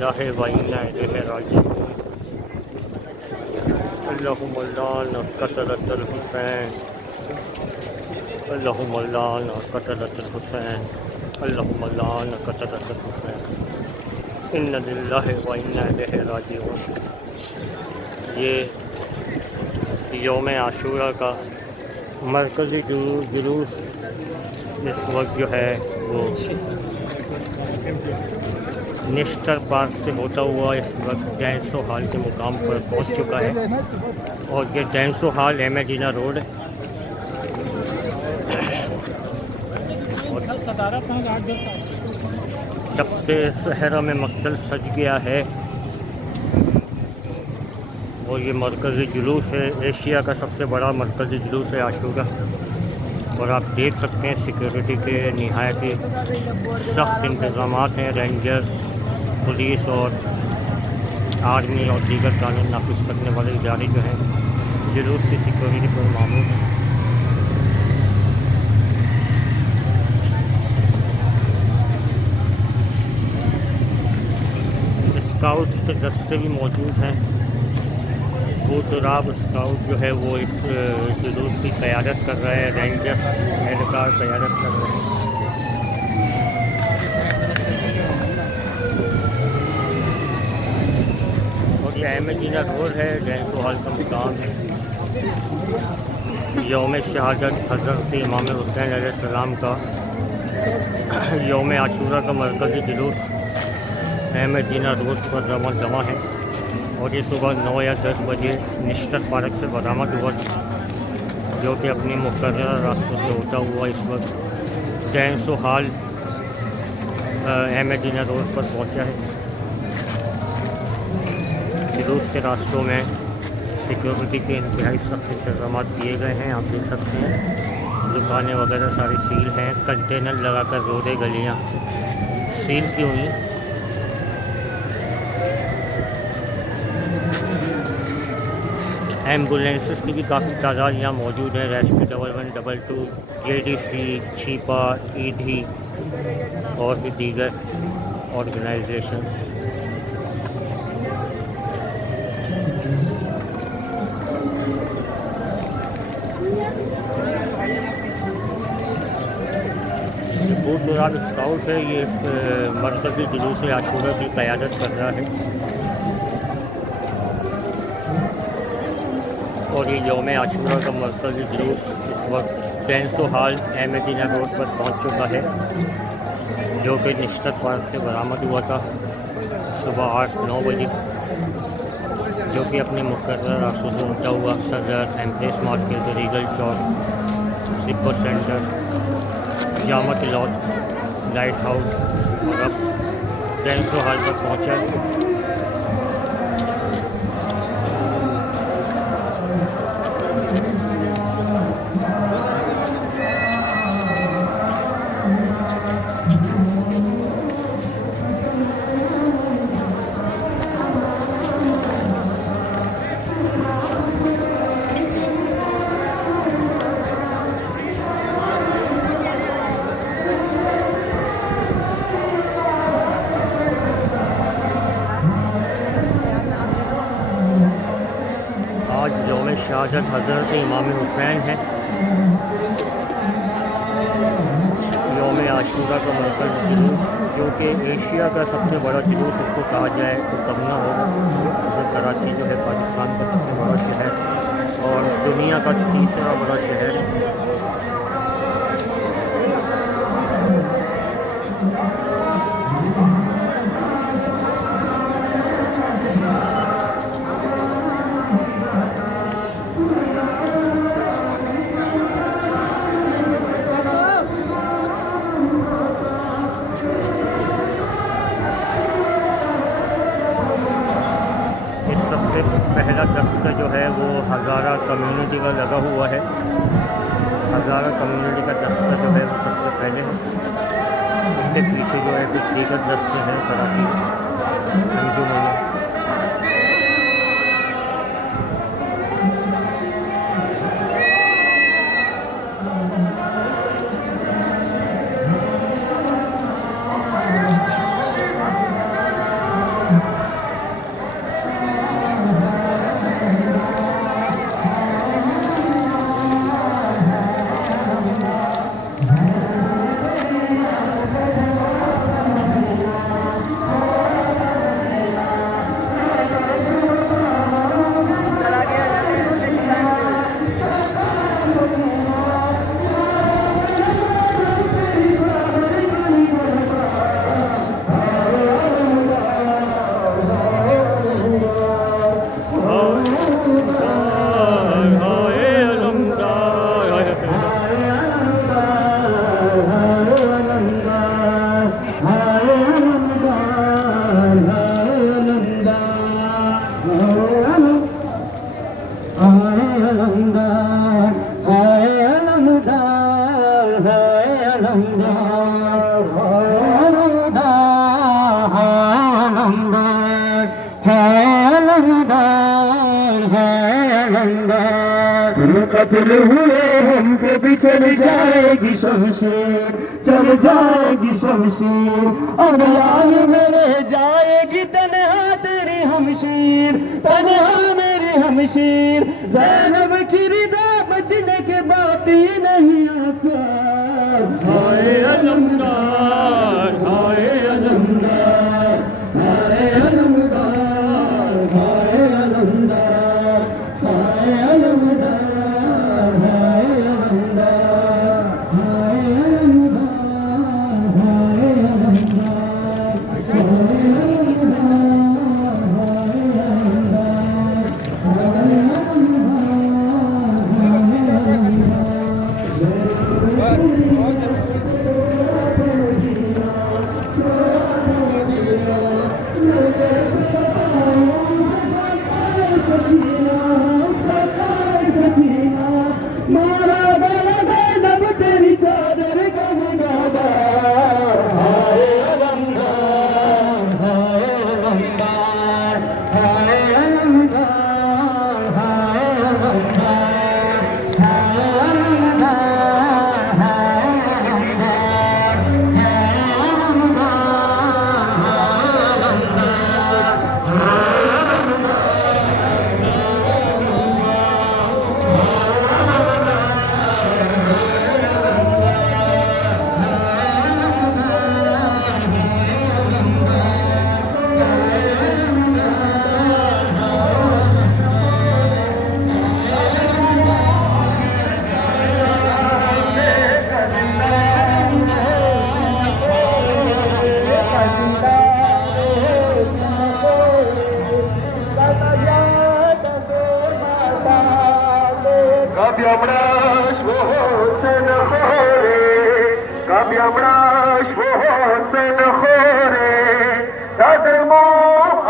लिल्लाहि व इन्ना इलैहि राजिऊन। अल्लाहुम्मा ला क़तलतल हुसैन, अल्लाहुम्मा ला क़तलतल हुसैन, अल्लाहुम्मा ला क़तलतल हुसैन, इन्ना लिल्लाहि व इन्ना इलैहि राजिऊन। ये यौम आशूरा का मरकज़ी जुलूस इस वक्त जो है वो नेशनल पार्क से होता हुआ इस वक्त डैंसो हॉल के मुकाम पर पहुंच चुका है। और ये डैंसो हॉल एमेडीना रोड है। शब्द सहरा में मक्तल सज गया है और ये मरकज़ी जुलूस है, एशिया का सबसे बड़ा मरकज़ी जुलूस है आशूरा। और आप देख सकते हैं सिक्योरिटी के निहायत ही सख्त इंतज़ामात हैं। रेंजर्स, पुलिस और आर्मी और दीगर कानून नाफिज करने वाले इदारे जो हैं जुलूस की सिक्योरिटी पर मामूल हैं। स्काउट के दस्ते भी मौजूद हैं। बूटराब स्काउट जो है वो इस जुलूस की क़यादत कर रहे हैं। रेंजर एहलकार क़यादत कर रहे हैं। और ये एमेडीना रोड है, डैंसो हॉल का मुकाम है। यौम शहादत हज़रत इमाम हुसैन अलैहिस्सलाम का यौम आशूरा का मरकज़ी जुलूस एमेडीना रोड पर रवां जमा है। और ये सुबह 9 या 10 बजे नेशनल पार्क से बरामद हुआ, जो कि अपनी मुकर्रर रास्तों से होता हुआ इस वक्त डैंसो हॉल एमेडीना रोड पर पहुंचा है। जुलूस के रास्तों में सिक्योरिटी के इंतहाई सख्त इंतजाम किए गए हैं। आप देख सकते हैं दुकानें वगैरह सारी सील हैं। कंटेनर लगाकर रोडें गलियां सील की हुई। एम्बुलेंसेस की भी काफ़ी तादाद यहाँ मौजूद है। रेस्क्यू 1112, JDC, छिपा, ईडी और भी दीगर ऑर्गेनाइजेशन। बूटराब स्काउट है, ये मरकज़ी जुलूस आशूरा की क़यादत कर रहा है। और ये यौम आशूरा का मरकज़ी जुलूस इस वक्त डैंसो हॉल एमेडीना रोड पर पहुंच चुका है, जो कि नेशनल पार्क से बरामद हुआ था सुबह 8-9 बजे, जो कि अपने मुकर्रर रास्तों से होता हुआ Saddar, Empress market, Regal Chowk, सिपर centre, Jama cloth, light house और अब डैंसो हॉल पर पहुँचा है। आज यौम शहादत हज़रत इमाम हुसैन है। यौम आशूरा का मरकज़ जुलूस, जो कि एशिया का सबसे बड़ा जुलूस इसको कहा जाए तो कम ना होगा। कराची जो है पाकिस्तान का सबसे बड़ा शहर और दुनिया का तीसरा बड़ा शहर है। सबसे पहला दस्ता जो है वो हज़ारा कम्युनिटी का लगा हुआ है। हज़ारा कम्युनिटी का दस्ता जो है वो सबसे पहले है। उसके पीछे जो है कुछ दीगर दस्ते हैं कराची अंजुमन। तुम कत्ल हुए हम पे भी चल जाएगी शमशीर, चल जाएगी शमशीर। अब आगे मेरे जाएगी तन्हा तेरी हमशीर, तन्हा मेरी हमशीर। ज़ैनब की रिदा बचने के बाकी नहीं आसार। हाय अलमदार, हाय अलमदार, हाय अलमदार, हाय अलमदार, हाय अलमदार, हाय अलमदार, हाय अलमदार, हाय अलमदार, हाय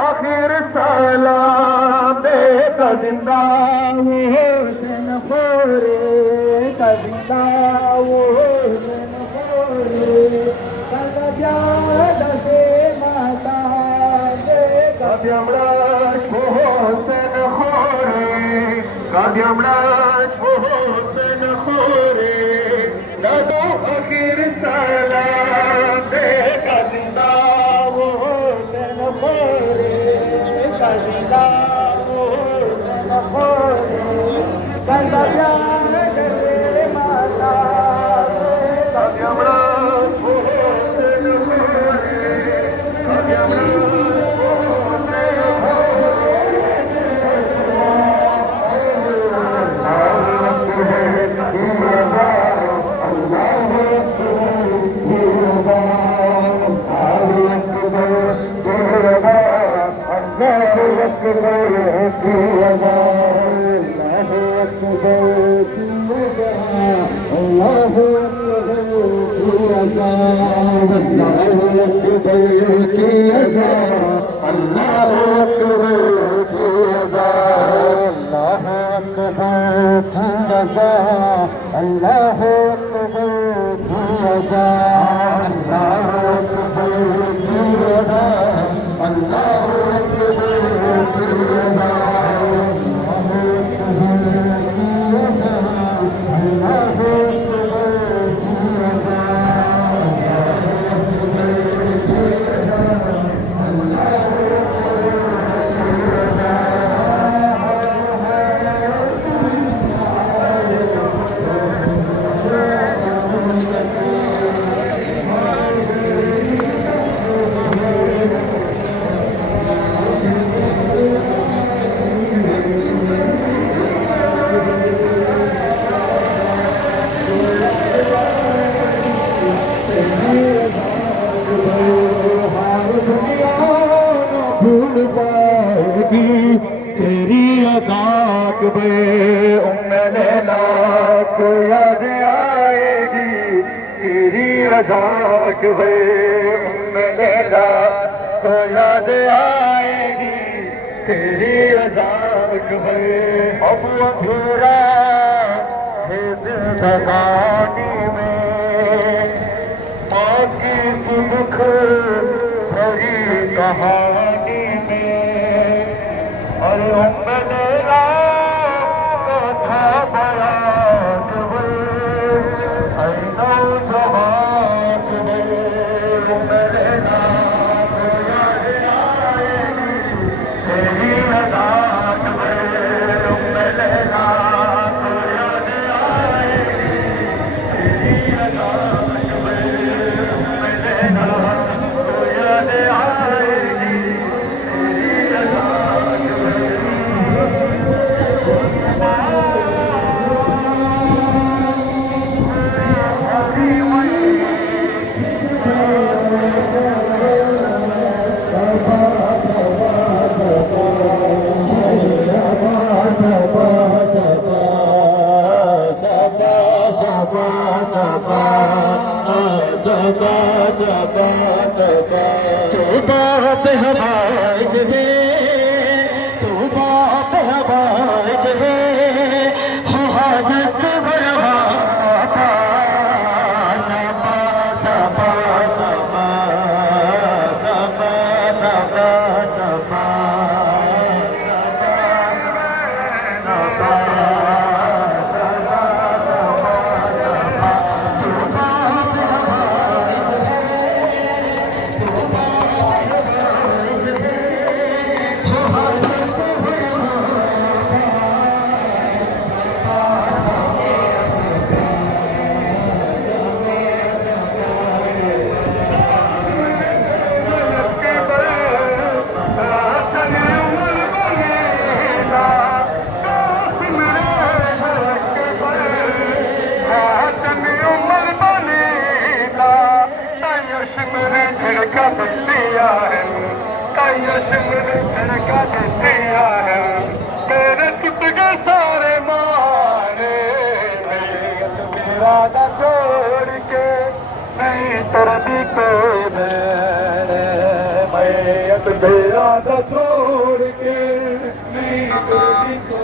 आखिर सलाम दे जिंदा वो हुसैन खोरे, जिंदा वो हुसैन खोरे। कद से माता दे कब्यमराश वो हुसैन खोरे, कब्यमराश वो हुसैन खोरे। दादो आखिर सलाम दे जिंदा वो हुसैन खोरे, जिंदा वो हुसैन खोरे। कद से माता कब्यमराश वो हुसैन खोरे, कब्यमराश वो हुसैन याद आएगी तेरी रज़ाक वे। लैला तो याद आएगी तेरी रज़ाक वे। अब अंधेरा है ज़िंदगानी में, दुख भरी कहानी में, अरे मेरा कथा बयान हुए नौजवान में, मेरे नाम याद आएगी तेरी अदात में, मेरे नाम याद आएगी तेरी अदात में, मेरे नाम याद आएगी तेरी अदात तू बाप हवाए जगे, तू बाप हवाए जगे, हो हाजत भरवा सपा सपा सपा सपा सपा सपा मेरे टूट गए सारे मारे, मेरा ना छोड़ के नहीं तरदी को मैं तेरा ना छोड़ के नहीं तरदी को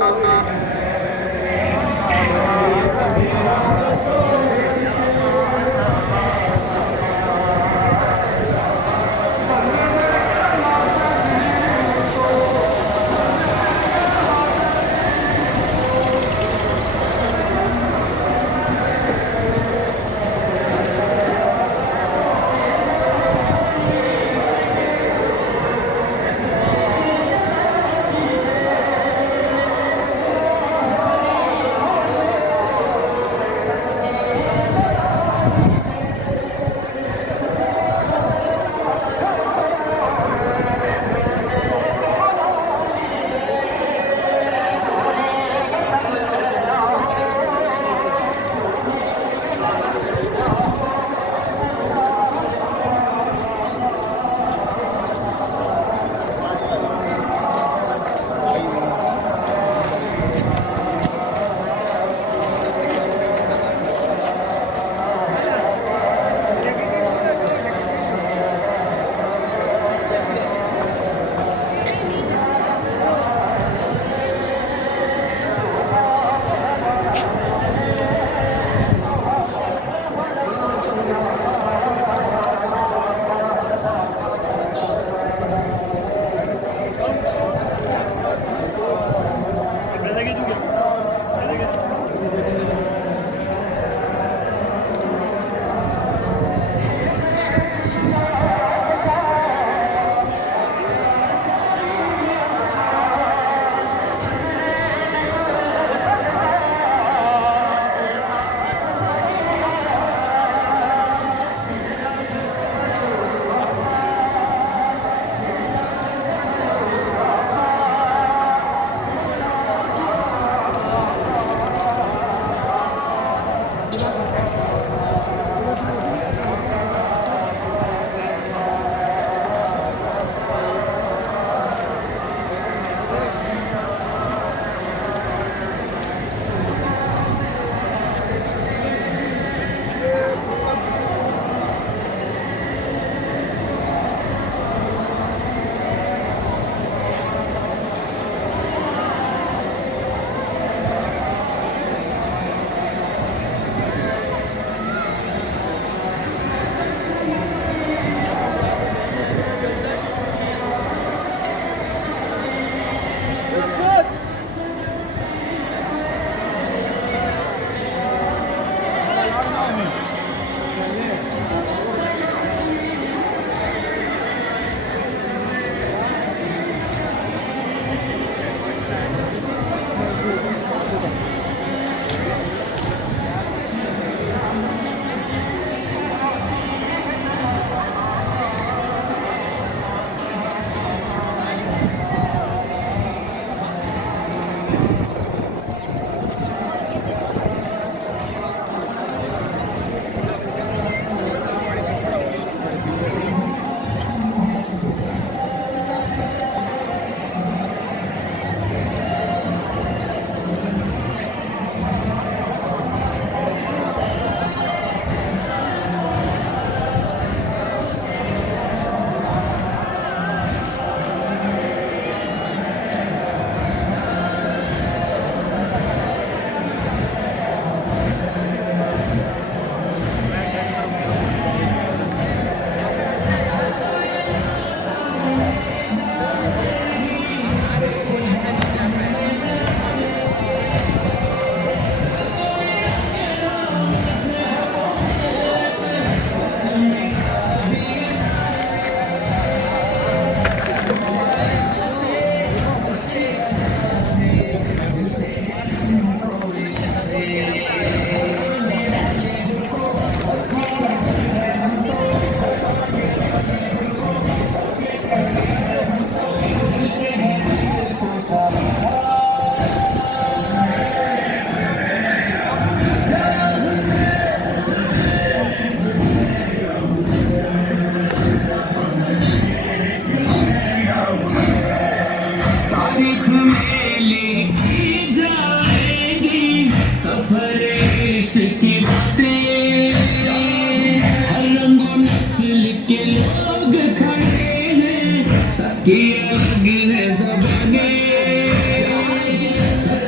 कि अलग है ज़बाने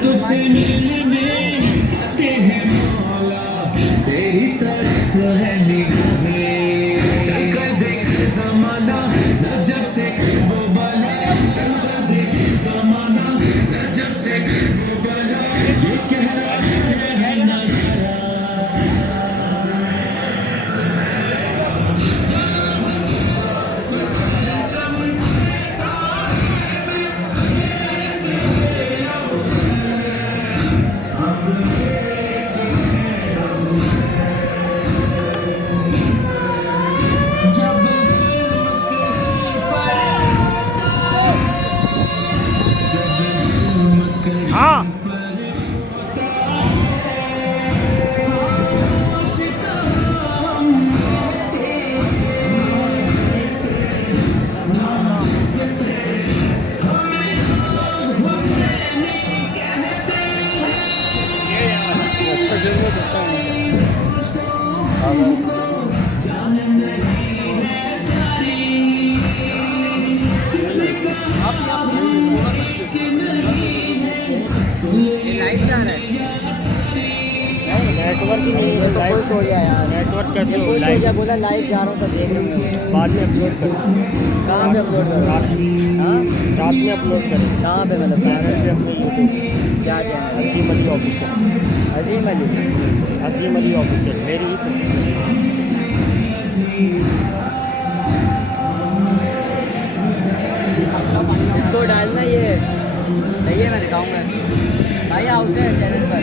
तुझसे मिलने आते हैं मौला तेरी तरफ है निगाहें चलकर देख ज़माना नजर से वो बला चलकर देख ज़माना नजर से वो बला ये कह रहा है नज़ारा हाँ नेटवर्क ही नहीं है। लाइव हो गया यार। नेटवर्क कैसे हो लाइव? बोला लाइव जा रहा हूँ तो देख लेंगे बाद में अपलोड करो। कहाँ पे अपलोड करो? रात में अपलोड करो। कहाँ पे मतलब चैनल पे अपने यूट्यूब क्या चैनल? अजीम अली ऑफिशियल। अजीम अली ऑफिशियल मेरी इसको डालना ये सही है मैं दिखाऊंगा भाई हाउस है चैनल पर।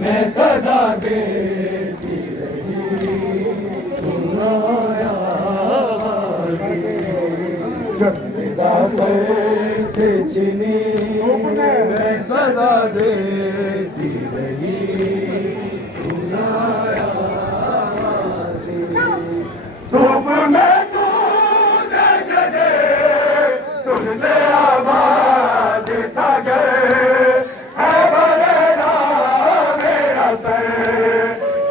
मैं सदा देती रही से चिनी मैं सदा देती रही अगर है बरेना मेरा सर,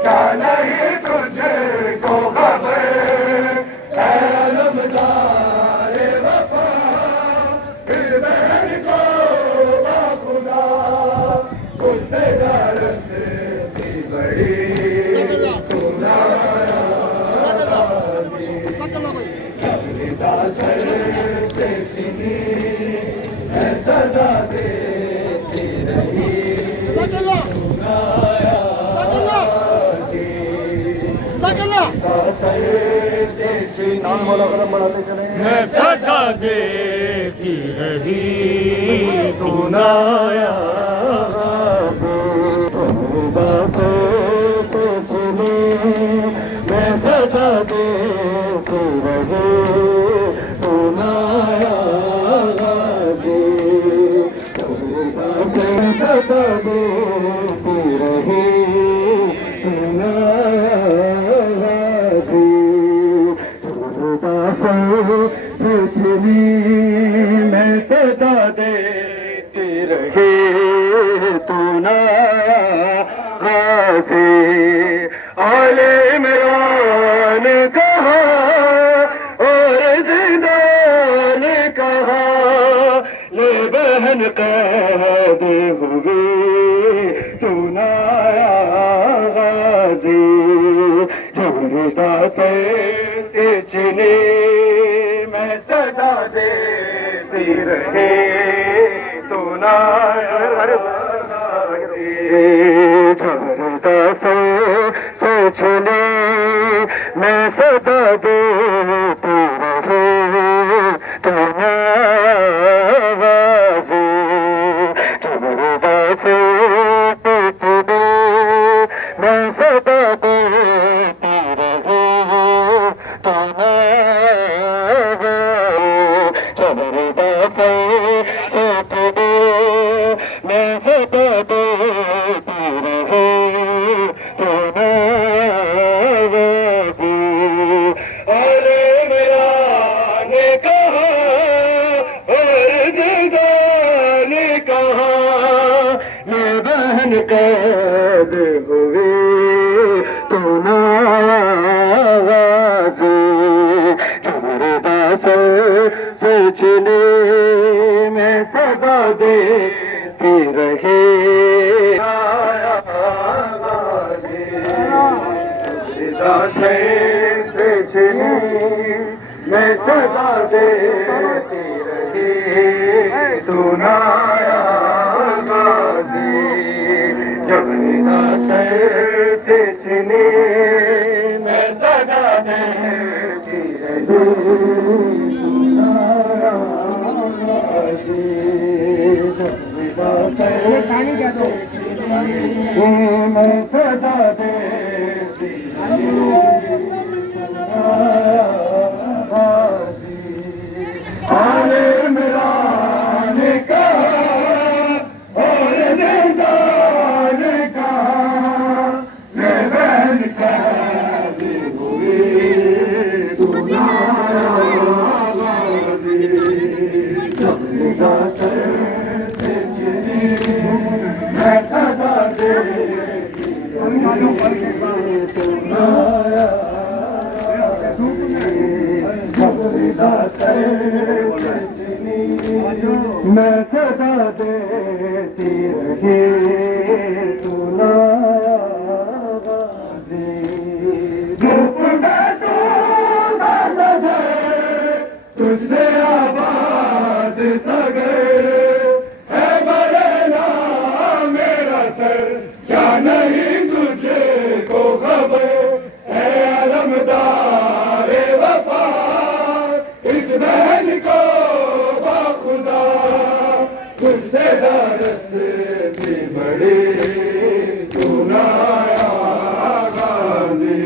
क्या नहीं तुझको खबर है अलमदार वफा इस बहन को बाखुदा उससे दरसती बड़ी सर से छिनी है सदा देती रही सर से छिनी मैं सदा देती रही तू नाया से छिनी मैं सदा देती रही तू नाया सदा देती रही तू सजनी मैं सदा देती रही तू नाज़ी आले इमरान कहा और जिंदा ने कहा ये बहन कैद हुई तू नाज़ी जुर्दा से चिनी मैं सदा देती रहे तू झरदा से चिनी मैं सदा देती रहे तू नाज़ी झरदा से चिनी मैं सदा देती रहे मैं सदा देती रहे अरे मेरा ने कहा और जिंदा ने कहा ये बहन कैद हुई तू नाज़ी से चिनी मैं सदा देती रहे से चिनी मैं सदा देती रही तू नाज़ी जब से चिनी मैं सदा देती रही मैं सदा देती आले इमरान कहा और जिंदा ने कहा ये बहन कैद हुई तू नाज़ी से चिनी मैं सदा देती तू मैं सदा देती रही तू नाज़ी धूप में तू सजे तुझसे आबाद तगे है बरेना मेरा सर क्या नहीं तुझे को खबर है अलमदार वफा इस बहन को बाखुदा तुझसे दरस भी बड़ी तू नाया गाजी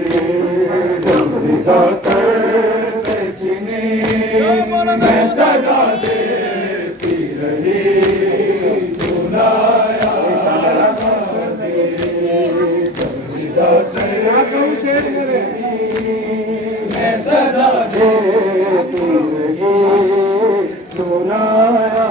जमरीदा सर से चिनी मैं सदा देती रही तू नाया गाजी जमरीदा सर मैं सदा देती रही तू नाया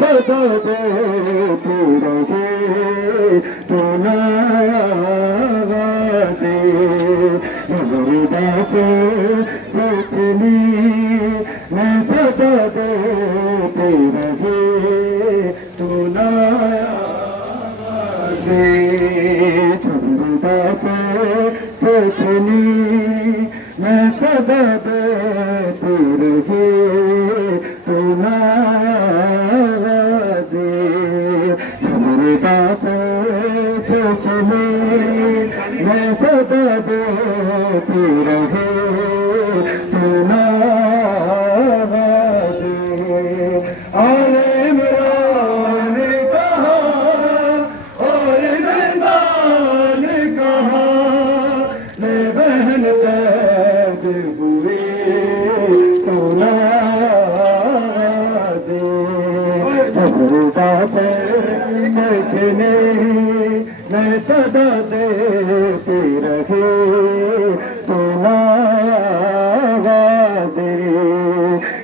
सदा देती रही तू नवाज़े जबरदस्त सचनी मैं सदा देती रही तू नवाज़े जबरदस्त सचनी मैं सदा देती रही तू नवाज़े जबरदस्त सचनी मैं सदा देती रही तू नवाज़े आले इमरान कहा और ज़िंदान कहा ले बहन कैद हुई तू नवाज़े जबरदस्त सचने मैं सदा देती रही तू नवाज़े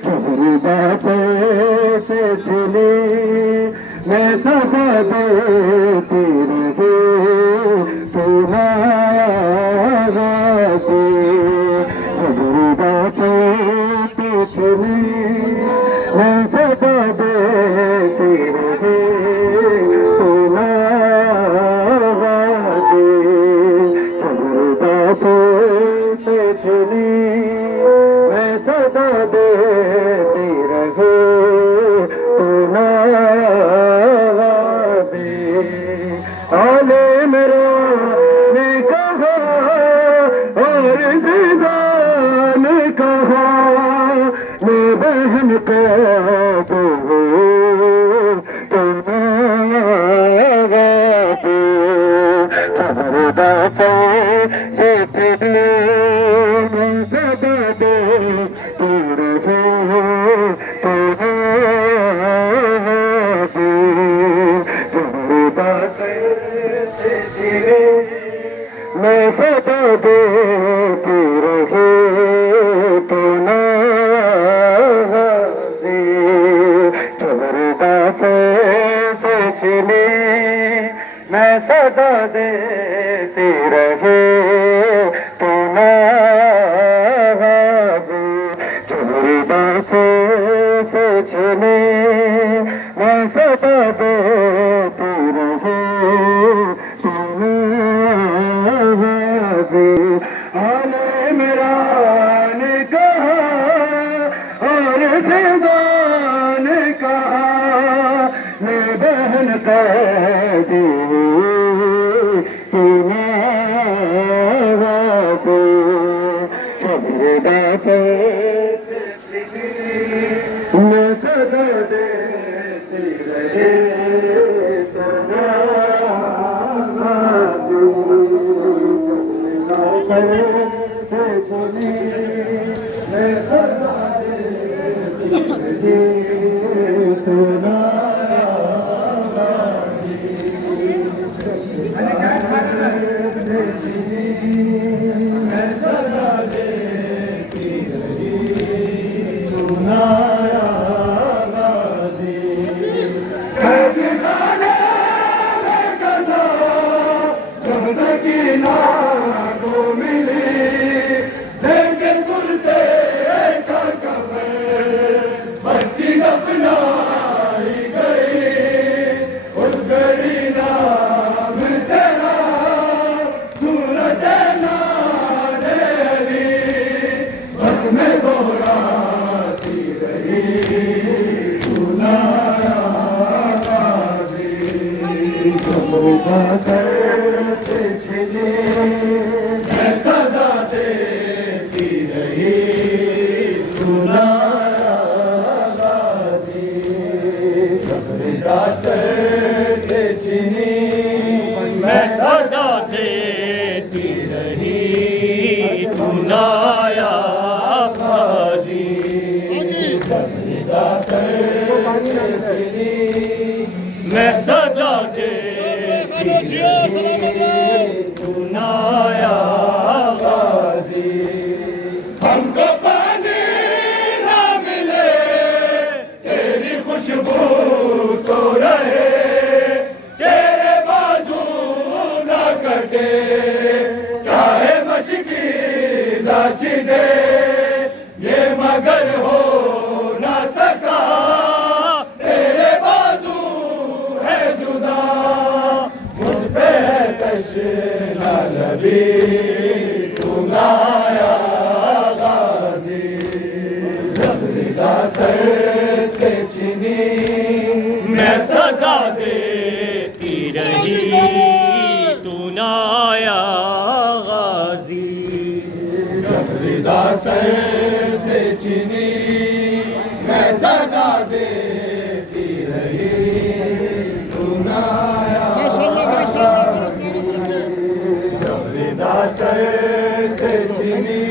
जबरदस्त सचने मैं सदा देती रही तू नवाज़े जबरदस्त सचने मैं सदा देती रही तू नवाज़े जबरदस्त सचने मैं सदा देती रही तू नवाज़े आले इमरान ने कहा और ज़िंदान कहा मैं बहन कैद हुई तू नवाज़े जबरदस्त सचने मैं सदा देती रही तू नवाज़े जबरदस्त सचने मैं सदा देती रही तू नवाज़े जबरदस्त सचने मैं सदा देती रही तू नवाज़े जबरदस्त सचने मैं सदा देती रही तू नवाज़े आले इमरान कहा और ज़िंदान कहा मैं बहन कैद हुई तू नवाज़े जबरदस्त मैं सदा देती रही तू नवाज़े जबरदस्त सचने मैं सदा देती रही तू मैं सदा देती रही तू नवाज़े कभी खाने में कसा जब सकीना को मिली देखे कुर्ते का कफन बच्ची दफनाई गई उस घड़ी नाम तेरा सूरत नादे अली बस में बोराती रही तू नवाज़े जबरदस्त सचने मैं सदा देती रही तू नवाज़े जबरदस्त सचने मैं सदा देती रही तू नवाज़े जबरदस्त सचने मैं सदा देती रही तू नवाज़े हमको पानी ना मिले तेरी खुशबू लबी सुनाया गाजी जब रिदा सर से छिनी मैं सदा देती रही तू ना आया गाजी जब रिदा सर से छिनी मैं सदा देती रही तू ना आया जब रिदा सर से छिनी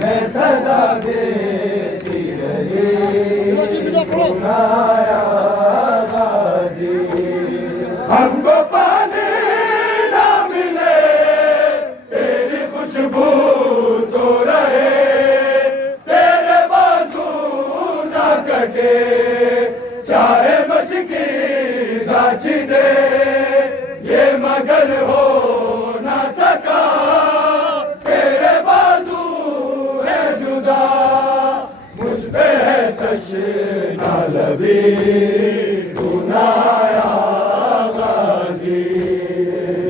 मैं सदा देती रही तू ना आया गाजी हमको पानी ना मिले तेरी खुशबू तो रहे तेरे बाजू ना कटे चाहे मशकी जाची दे ये मगर हो ना सका तेरे बाजू है जुदा मुझ पे है तशना लबी तू ना आया गाजी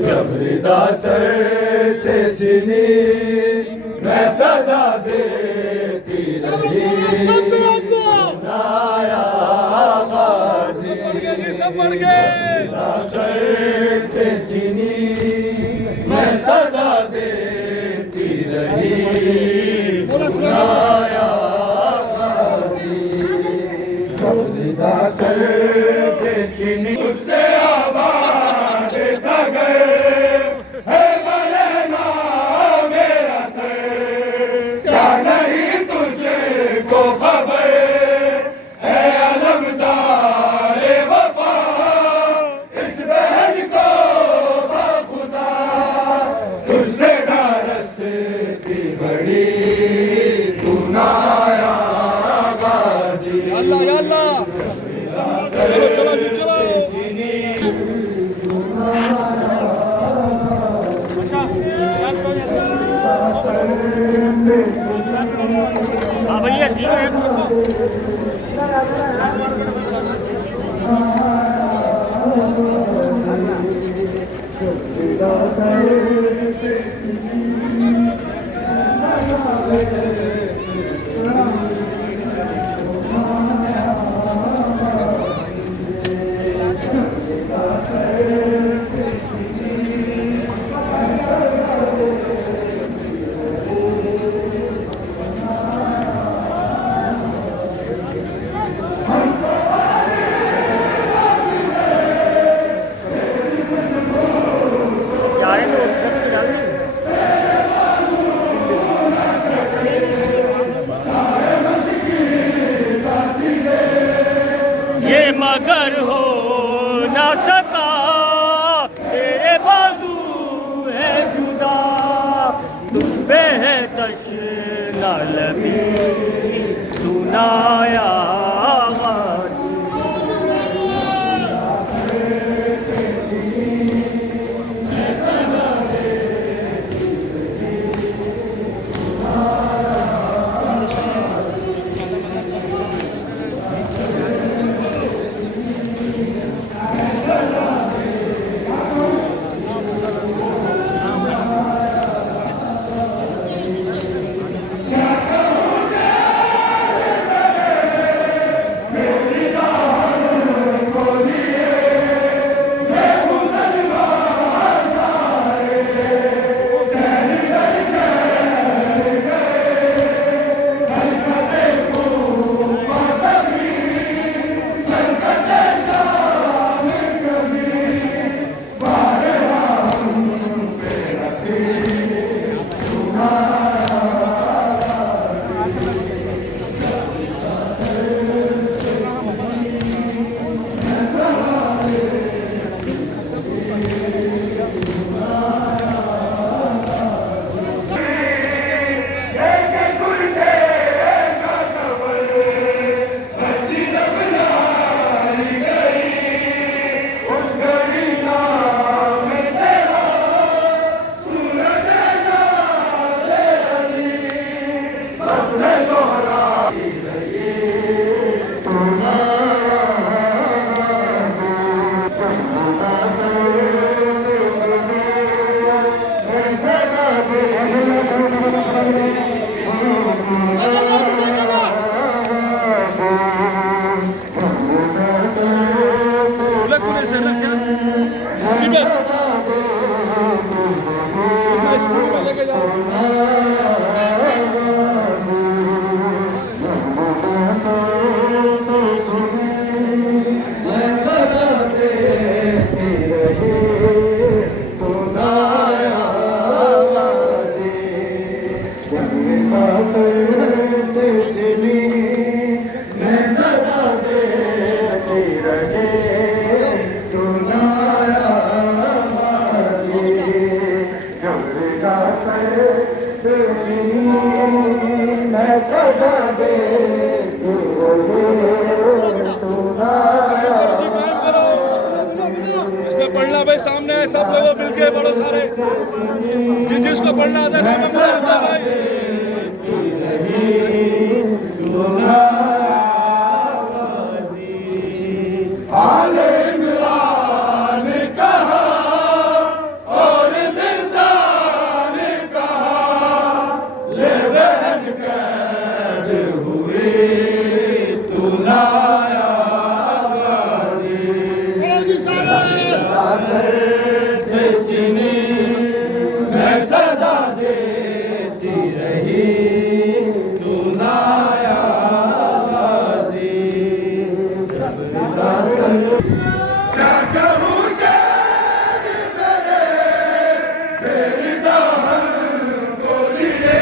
जब रिदा सर से छिनी मैं सदा देती रही ना आया गाजी रिदा सर से छिनी मैं सदा देती रही ना आया गाजी जब रिदा सर से छिनी तुझसे आबाद था गए है मलेना मेरा सर क्या नहीं तुझको खबर है अलमदार वफा इस बहन को खुदा तुझसे रसती बड़ी तू ना आया गाजी अल्लाह अल्लाह चलो चलो जी चलो हाँ भैया ठीक है। ये मगर हो ना सका तेरे बाजू है जुदा तुझ पे है तशना लबी तू ना आया गाजी सदा देती रही तू नाया इसने पढ़ना भाई सामने है सब लोगों मिलके बड़ो सारे जिसको पढ़ना आता है भाई आले इमरान कहा और जिंदा ने कहा ले बहन कैद हुई तू नाया से चीनी मैं सदा देती रही तू नाया क्या कहूँ शायद मेरी दाहन को लिए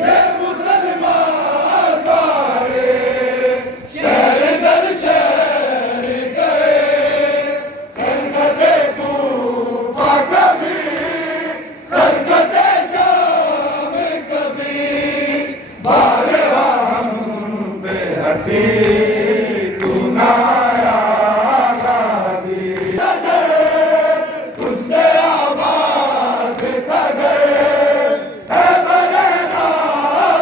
ये मुसलमान सारे शहर दर शहर गए करकते तूफा कभी करकते शाम कभी बारे हम बेहसी तू नाया तुझसे आबाद था गए है बरहना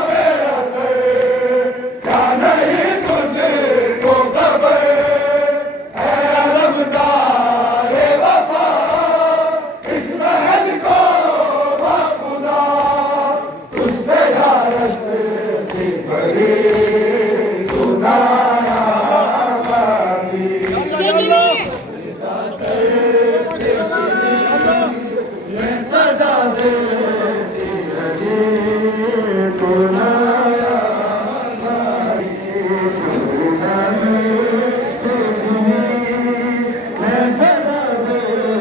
मेरा सर क्या नहीं तुझको खबर है अलमदार वफा इस महल को बाखुदा तुझसे ढारस थी बड़ी तू नाया सदा देती रही तू नाया मैं सदा देती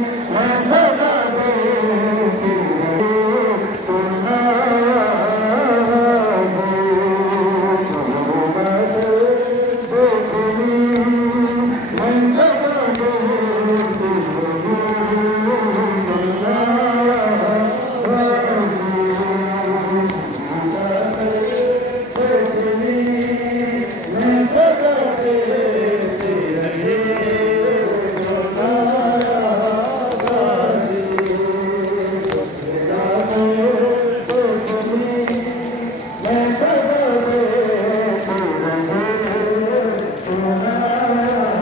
रही तू मैं सदा देती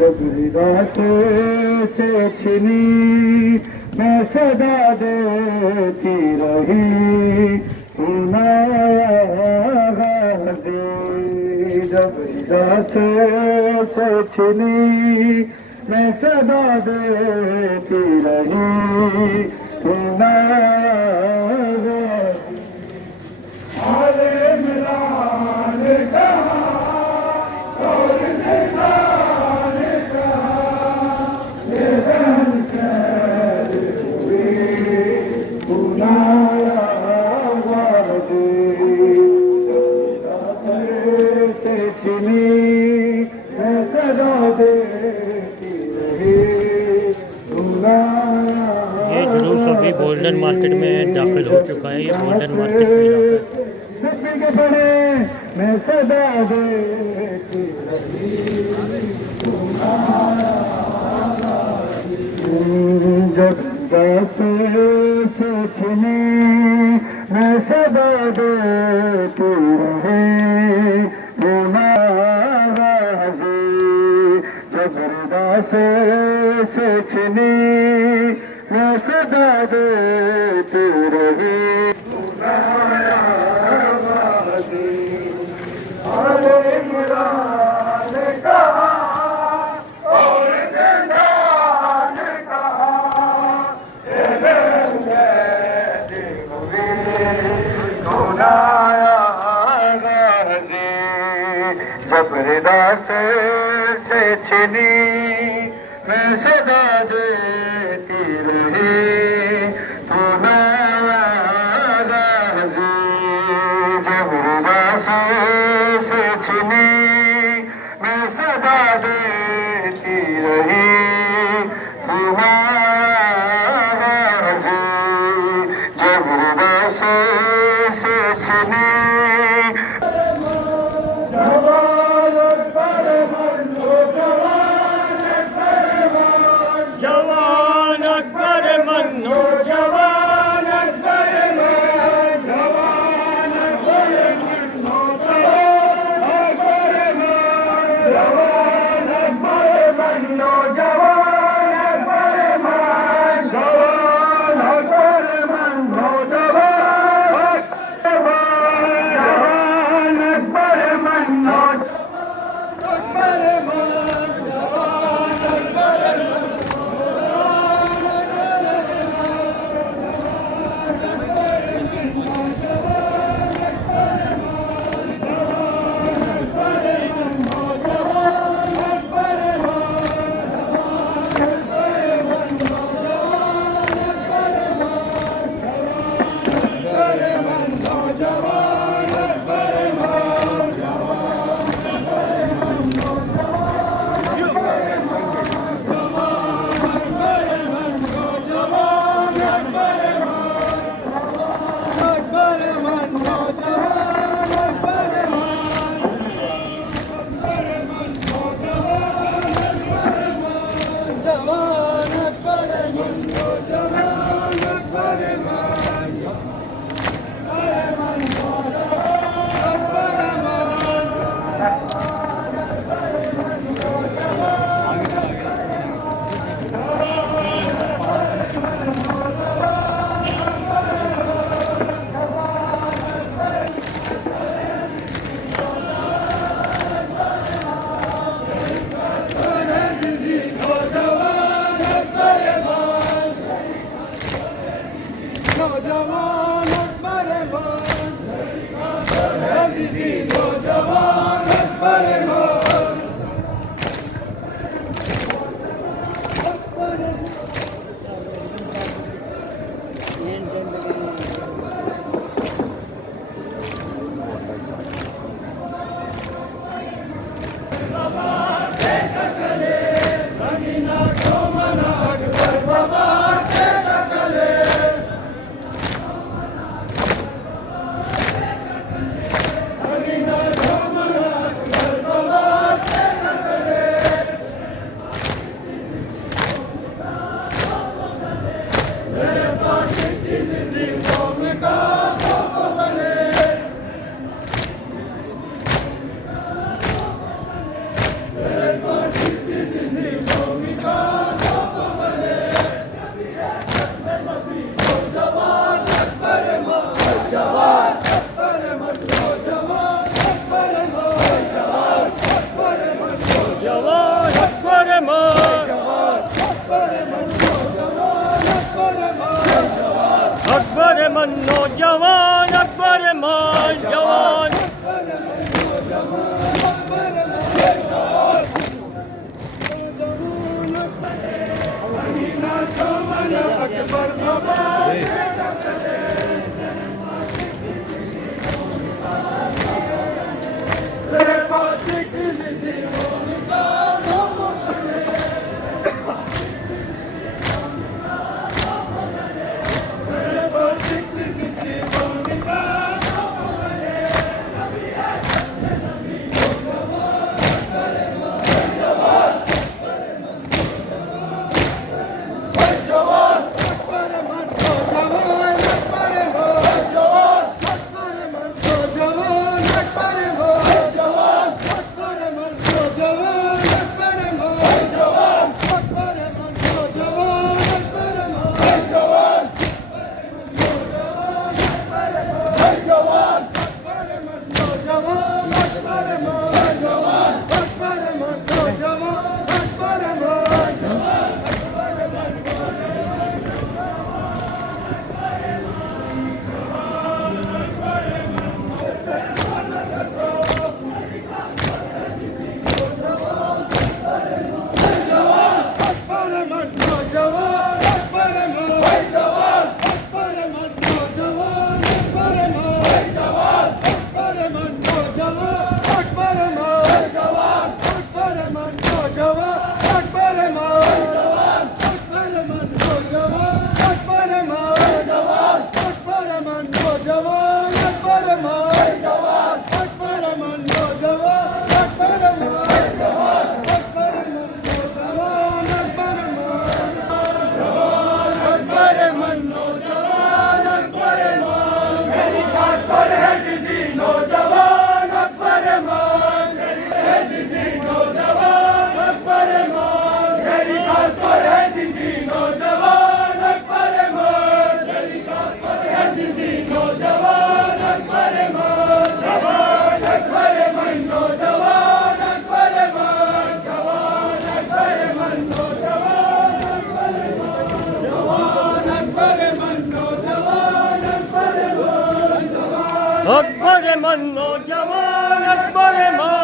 जब हृदय से छिनी मैं सदा देती रही तू नाज़ी जब हृदय से छिनी मैं सदा देती रही तू नाज़ी आले इमरान कहा और सितारे कहा ये बहन कैद हुई तू नाया छिनी मैं सदा देती रही ये जुलूस अभी गोल्डन मार्केट में दाखिल हो चुका है। ये गोल्डन मार्केट का इलाका है। सपने के पड़े मैं सदा देती रही जब दास से छिनी मैं सदा देती रही गुनाहगाजी जब दास से छिनी मैं सदा देती रही जब हृदय से छिनी मैं सदा देती रही तू नाराज़ी जब हृदय से छिनी मैं सदा देती रही तू नाराज़ी जब हृदय से छिनी जवान अकबर मन्नो जवान अकबर मन जवान अकबर मन्नो जवान अकबर मन्नो जवान अकबर मन जवान अकबर मन्नो जवान अकबर मन्नो अकबर अकबर मन नौजवान अकबर मन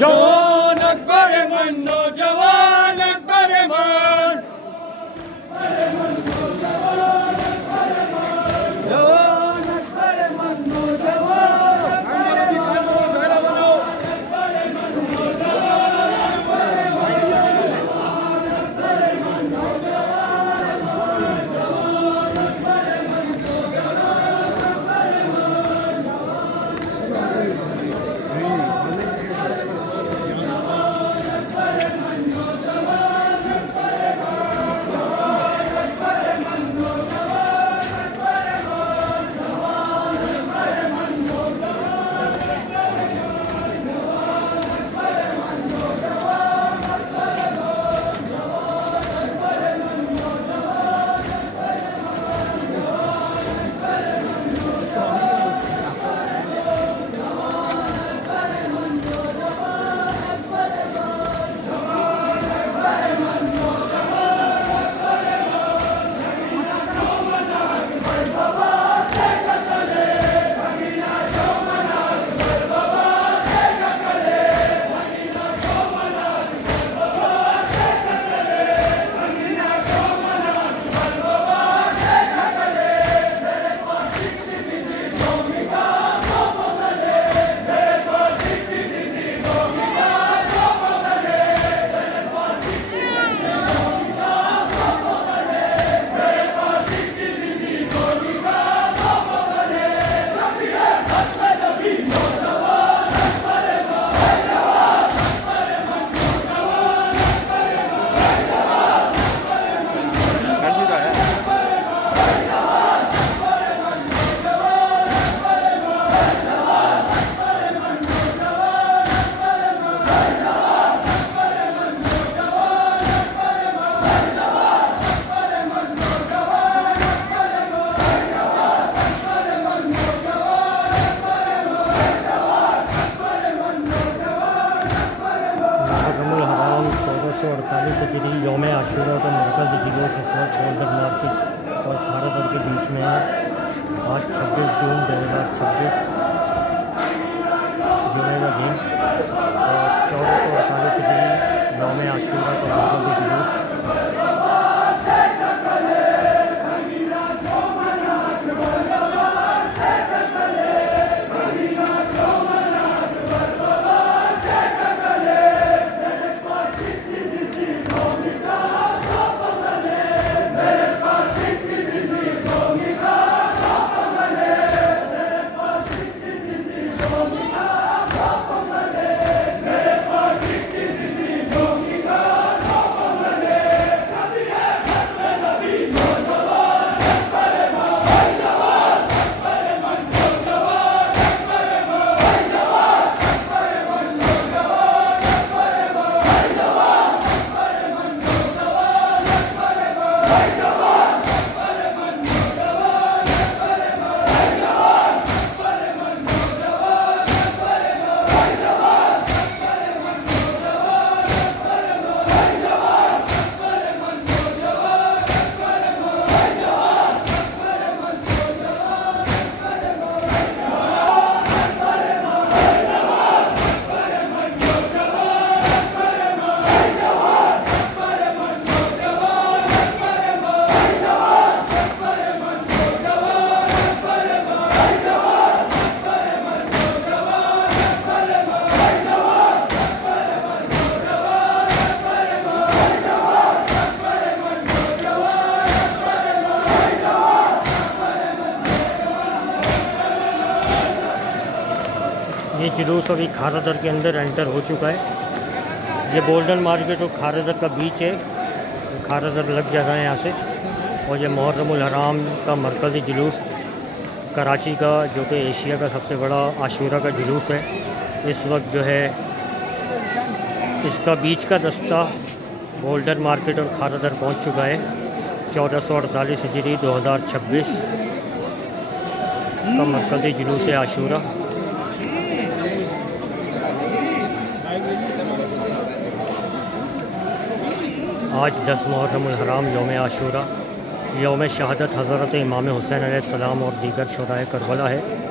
जवान अकबर मन नौजवान अकबर मन यौम आशूरा का मरकज़ी जुलूस इस वक्त गोल्डन मार्केट और भारत के बीच में है। आज 26 जून 2026 जुमे का दिन और 1448 हिजरी यौम आशूरा का मरकज़ी जुलूस जुलूस अभी खारादर के अंदर एंटर हो चुका है। ये गोल्डन मार्केट और खारादर का बीच है, खारादर लग जाता है यहाँ से। और ये मुहर्रमुल हराम का मरकज़ी जुलूस कराची का, जो कि एशिया का सबसे बड़ा आशूरा का जुलूस है, इस वक्त जो है इसका बीच का दस्ता गोल्डन मार्केट और खारादर पहुँच चुका है। 1448 हिजरी 2026 का मरकज़ी जुलूस आशूरा। आज 10 मुहर्रमुल हराम यौम आशूरा, यौम शहादत हज़रत इमाम हुसैन अलैहिस्सलाम और दीगर शुहदाए करबला है।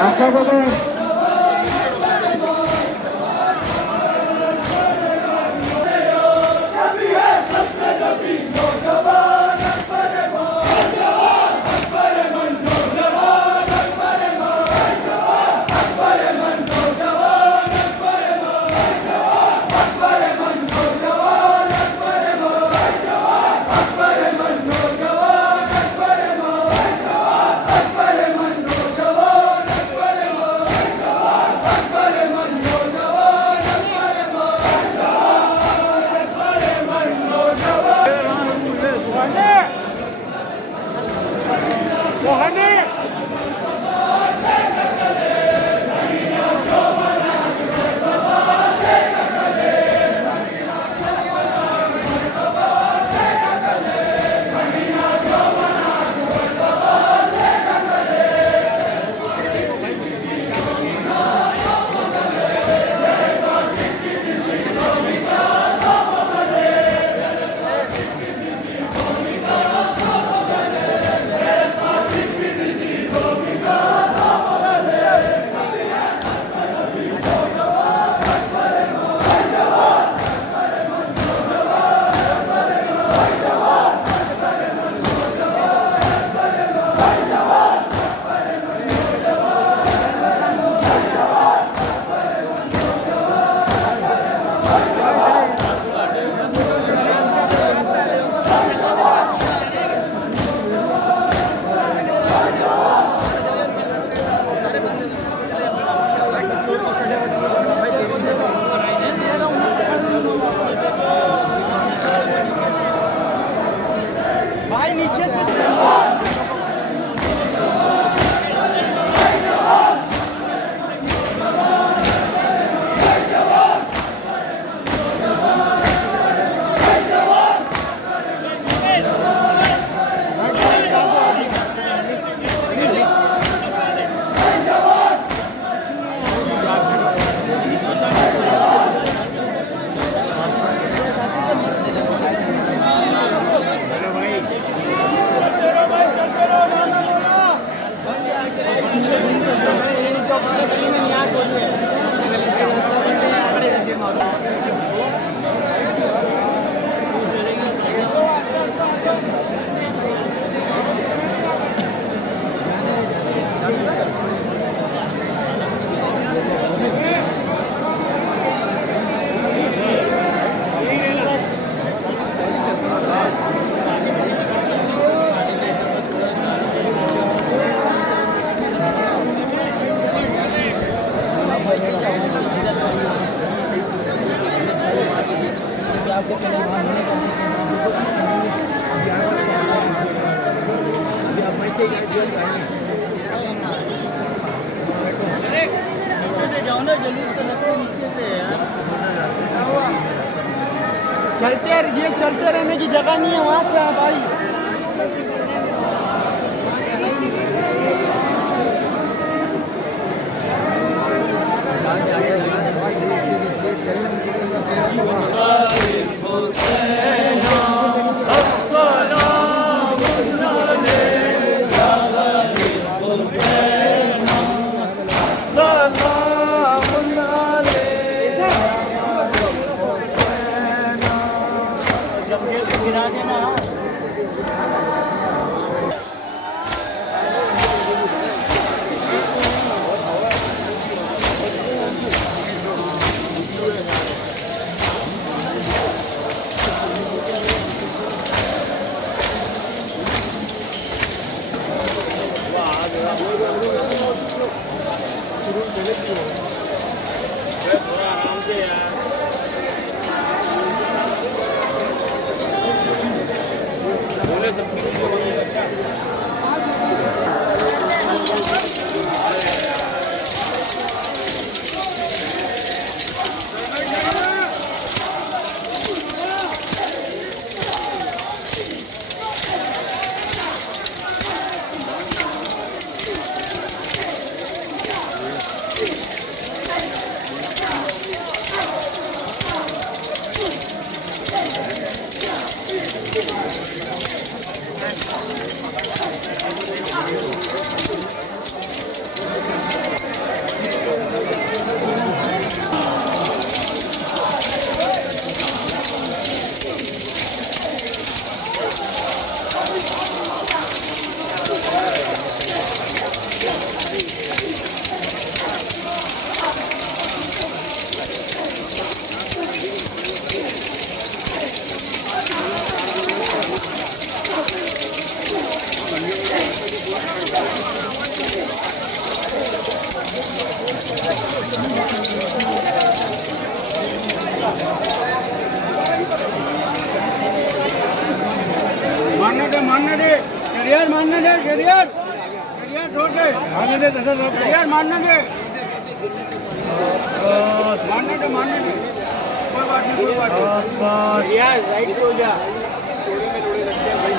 राष्ट्रपती चलते रहने की जगह नहीं है वहाँ से आप भाई। गेरियर मारने दे, गेरियर छोड़ दे, मारने दे, गेरियर मारने दे, मारने दे, कोई बात नहीं, कोई बात नहीं। यार राइट हो जा, चोरी में थोड़े लगते हैं भाई,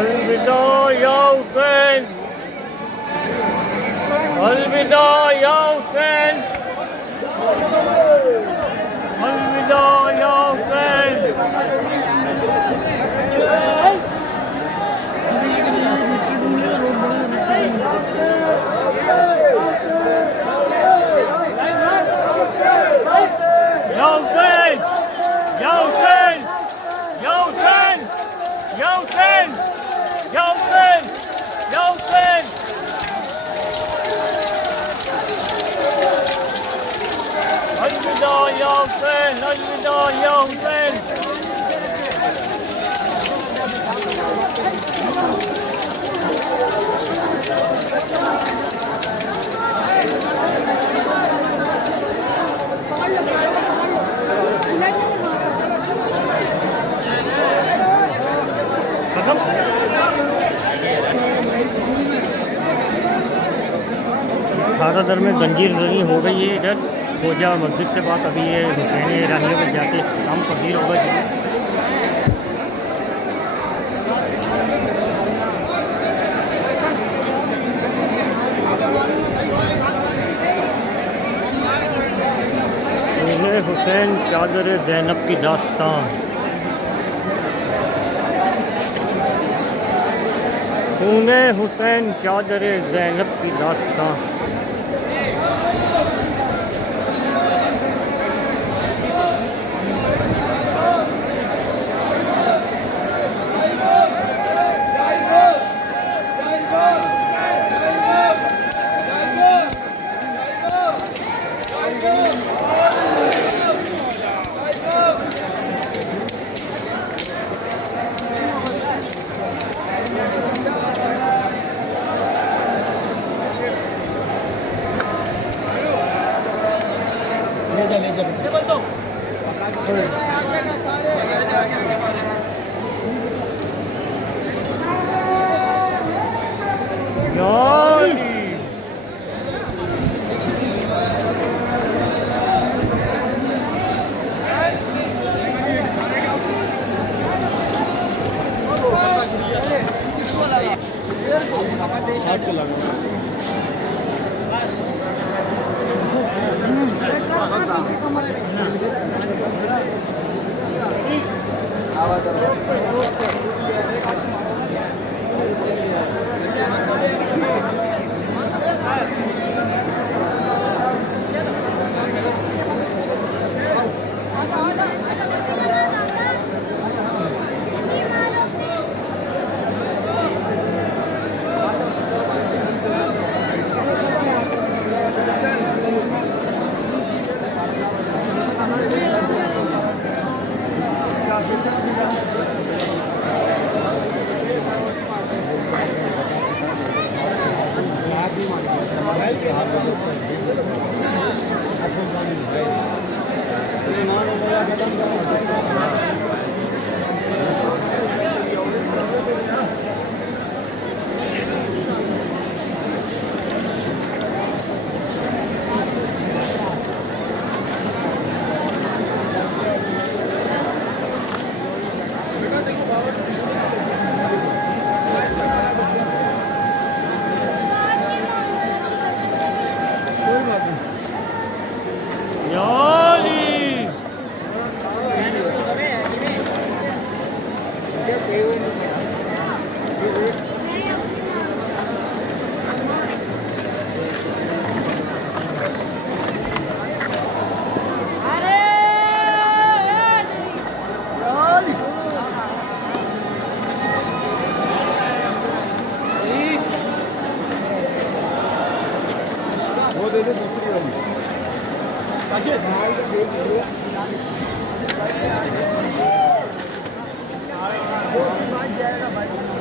अलविदा या हुसैन, अलविदा या हुसैन, अलविदा या हुसैन। या हुसैन, या हुसैन, या हुसैन, या हुसैन, या हुसैन, या हुसैन। अलविदा या हुसैन, अलविदा या हुसैन। खादा दर में जंजीर जनी हो गई है इधर खोजा मस्जिद के पास। अभी ये हुसैन ईरानियों में जाके काम पसीर होगा जी। हुसैन चादर ज़ैनब की दास्तान। खूने हुसैन चादर ज़ैनब की दास्तान।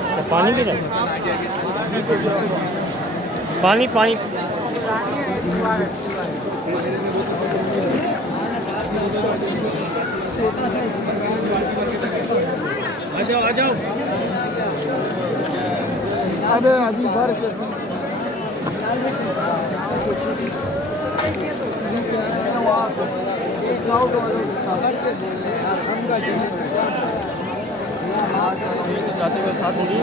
तो पानी भी रहे पानी पानी आ जाओ आ जाओ। अरे अभी भर के जाते हुए साथ होगी।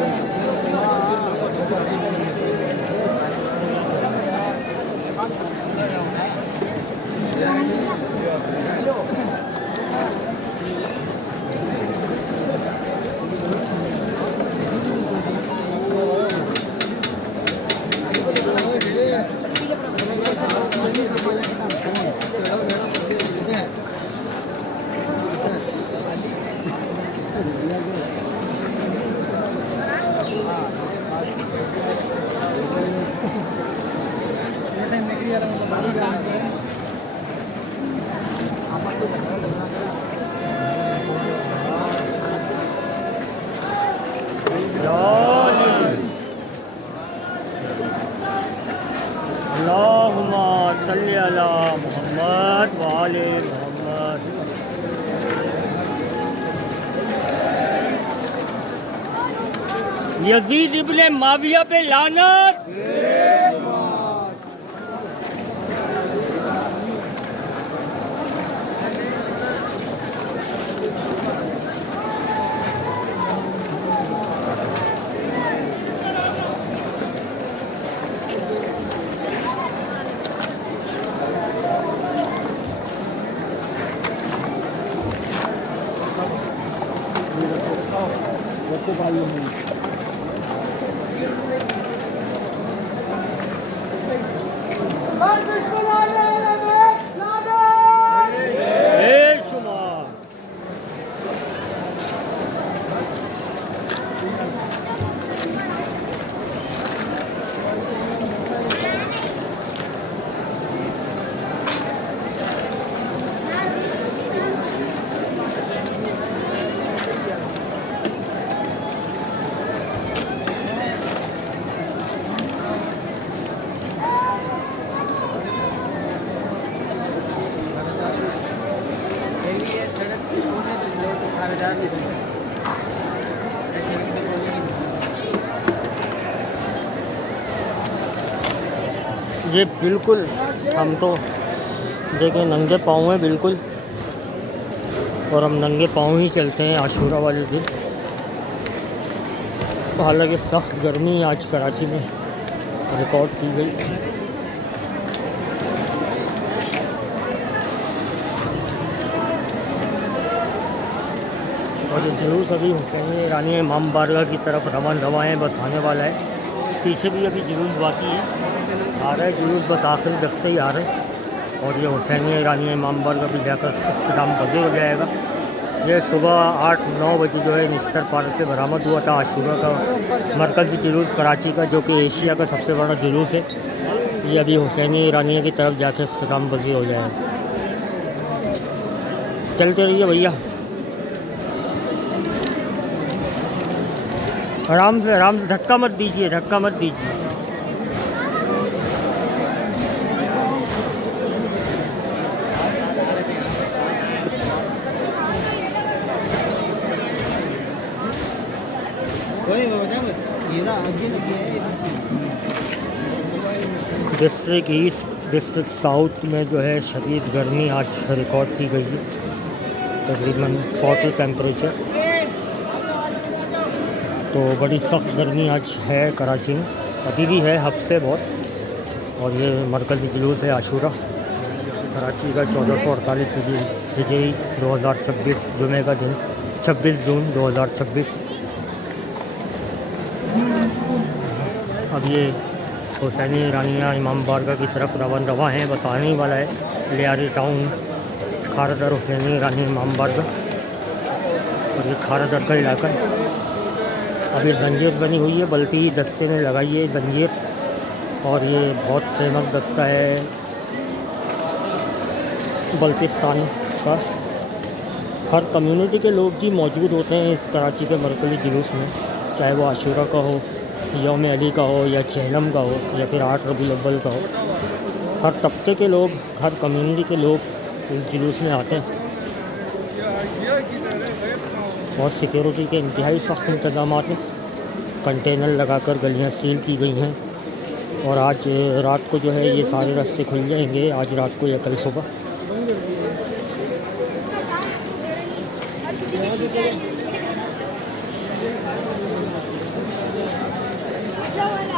अल्लाहुम्मा सल्ली अला मुहम्मद व आले मुहम्मद। यजीद इब्ने माविया पे लानत। बेशुमार ये बिल्कुल हम तो देखें नंगे पाँव हैं बिल्कुल, और हम नंगे पाँव ही चलते हैं आशूरा वाले दिन। हालांकि सख्त गर्मी आज कराची में रिकॉर्ड की गई। और ये जुलूस अभी हुसैन ईरानी इमाम बारगाह की तरफ रवाएँ बस आने वाला है। पीछे भी अभी जुलूस बाकी है, आ रहा है जुलूस, बस आखिरी दस्ते ही आ रहे हैं। और ये हुसैन ईरानी इमाम बारगाह भी जाकर इख्तिताम पज़ीर हो जाएगा। ये सुबह 8-9 बजे जो है निश्तर पार्क से बरामद हुआ था आशूरा का मरकज़ी जुलूस कराची का, जो कि एशिया का सबसे बड़ा जुलूस है। ये अभी हुसैन ईरानी की तरफ जाकर इख्तिताम पज़ीर हो जाएगा। चलते रहिए भैया, आराम से, धक्का मत दीजिए, धक्का मत दीजिए। डिस्ट्रिक्ट ईस्ट डिस्ट्रिक्ट साउथ में जो है शदीद गर्मी आज रिकॉर्ड की गई है, तकरीबन 40 टेम्परेचर। तो बड़ी सख्त गर्मी आज है कराची में, अभी भी है, हद से बहुत। और ये मरकज़ी जुलूस है आशूरा कराची का 1448 हिजरी 2026 जुमे का दिन 26 जून 2026। अब ये हुसैनी ईरानिया इमाम बारगाह की तरफ रवा हैं, बस आने ही वाला है लियारी टाउन खारदर हुसैनी ईरानी इमाम बारगाह। और ये खारदर का इलाका है। अभी जंजीर बनी हुई है, बल्टी दस्ते ने लगाई है जंजीर, और ये बहुत फेमस दस्ता है बल्तिस्तान का। हर कम्युनिटी के लोग जी मौजूद होते हैं इस कराची के मरकज़ी जुलूस में, चाहे वो आशूरा का हो, यौम अली का हो, या चेलम का हो, या फिर 8 रबीउल अव्वल का हो। हर तबके के लोग, हर कम्युनिटी के लोग इस जुलूस में आते हैं। और सिक्योरिटी के इंतहाई सख्त इंतजाम हैं, कंटेनर लगाकर गलियां सील की गई हैं। और आज रात को जो है ये सारे रास्ते खुल जाएंगे, आज रात को या कल सुबह।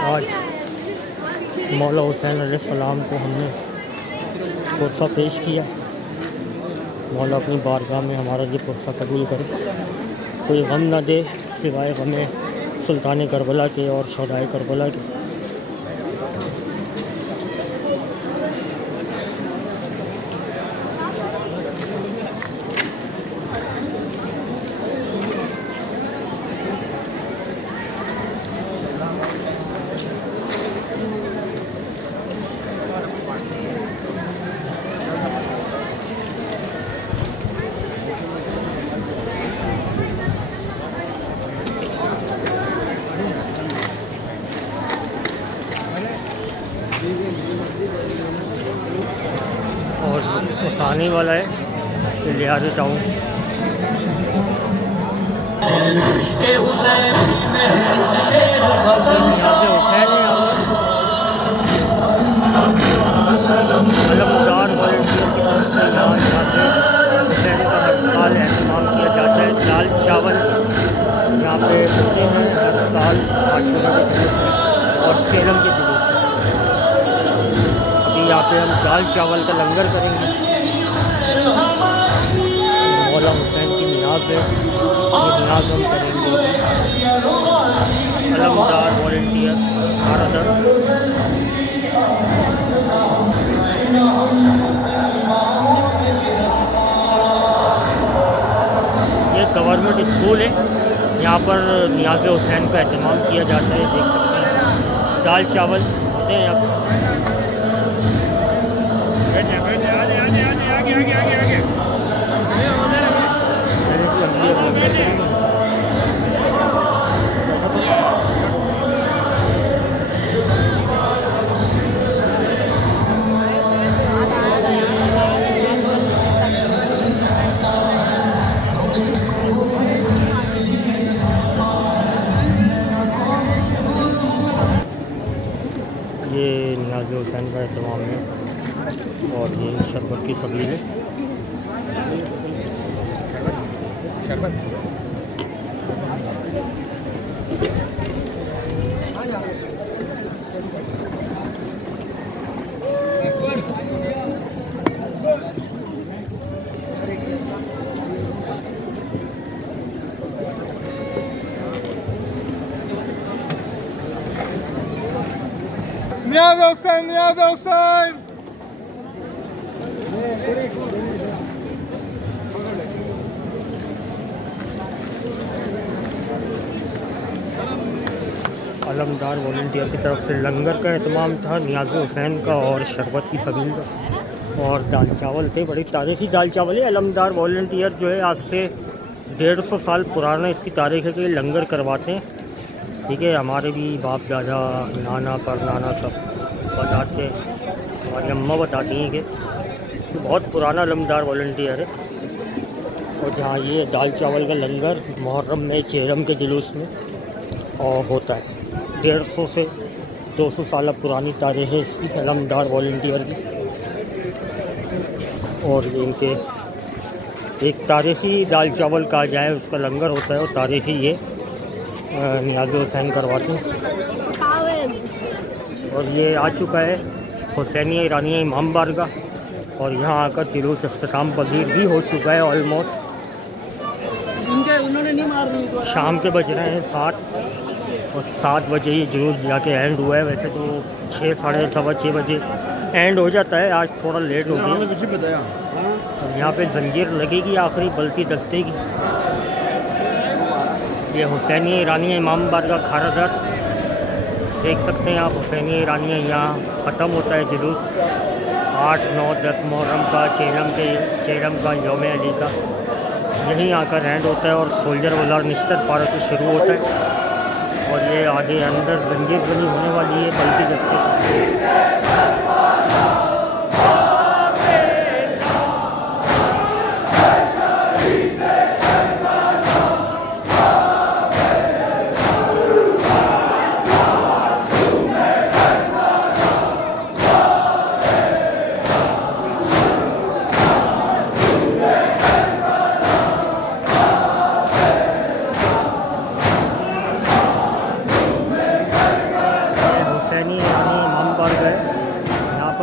आज मौला हुसैन अलैहिस्सलाम को हमने पुरसा पेश किया। मौला अपनी बारगाह में हमारा ये पुरसा कबूल करे, कोई गम ना दे सिवाय गमे सुल्तान करबला के और शहदाए करबला के। और आने वाला है लियारी टाउन। अलमदार वॉलंटियर की तरफ से यहाँ से हुसैन का हर साल एहतमाम किया जाता है। दाल चावल यहाँ पे होते हैं हर साल आशूरा के जुलूस में और चेलम के जुलूस में। अभी यहाँ पे हम दाल चावल का लंगर करेंगे। मौला हुसैन की नियाज़ है, ये नियाज़ हम करेंगे। अलमदार वॉलंटियर खारदर। ये गवर्नमेंट स्कूल है, यहाँ पर नियाज़ हुसैन का एहतमाम किया जाता है। देख सकते हैं दाल चावल होते हैं यहाँ पर। ये नियाज़ हुसैन का एहतमाम है और ये शरबत की सबील है। नियाज़ हुसैन, नियाज़ हुसैन। अलमदार वॉलंटियर की तरफ से लंगर का एहतमाम था, नियाज़ हुसैन का और शरबत की सबील का, और दाल चावल थे। बड़ी तारीख़ी दाल चावल है। अलमदार वॉलंटियर जो है आज से 150 साल पुराना इसकी तारीख़ है कि ये लंगर करवाते हैं। ठीक है, हमारे भी बाप दादा नाना पर नाना सब बताते हैं, हमारी अम्मा बताती हैं कि बहुत पुराना अलमदार वॉलंटियर है। और जहाँ ये दाल चावल का लंगर मुहर्रम में चेहरम के जुलूस में और होता है। 150 से 200 साल पुरानी तारीख़ है इसकी अलमदार वॉलंटियर की। और ये इनके एक तारीख़ी दाल चावल कहा जाए उसका लंगर होता है, और तारीख़ी ये नियाज़ हुसैन करवाते हैं। और ये आ चुका है हुसैनिया ईरानिया इमाम बारगाह, और यहाँ आकर जुलूस इख्तिताम पजीर भी हो चुका है। ऑलमोस्ट उन्होंने नहीं मार दी। शाम के बज रहे हैं 7। और 7 बजे ही जुलूस जाके एंड हुआ है। वैसे तो 6 साढ़े सवा 6 बजे एंड हो जाता है, आज थोड़ा लेट हो गया। और यहाँ पे जंजीर लगेगी आखिरी बल्कि दस्ते की। ये हुसैनी ईरानी इमाम बारगाह खारादर देख सकते हैं आप। हुसैनी ईरानी यहाँ ख़त्म होता है जुलूस 8, 9, 10 मुहर्रम का, चेरम का, यौम अली का यहीं आकर एंड होता है और सोल्जर वाला निश्तर पारा से शुरू होता है। और ये आगे अंदर जंजीर बनी होने वाली है बल्कि दस्ते।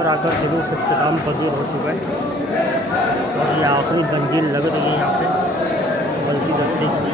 आकर जुलूस इख्तिताम पजीर हो चुका है और ये आखिरी जंजीर लग रही है यहाँ पे बल्कि दस्ते की।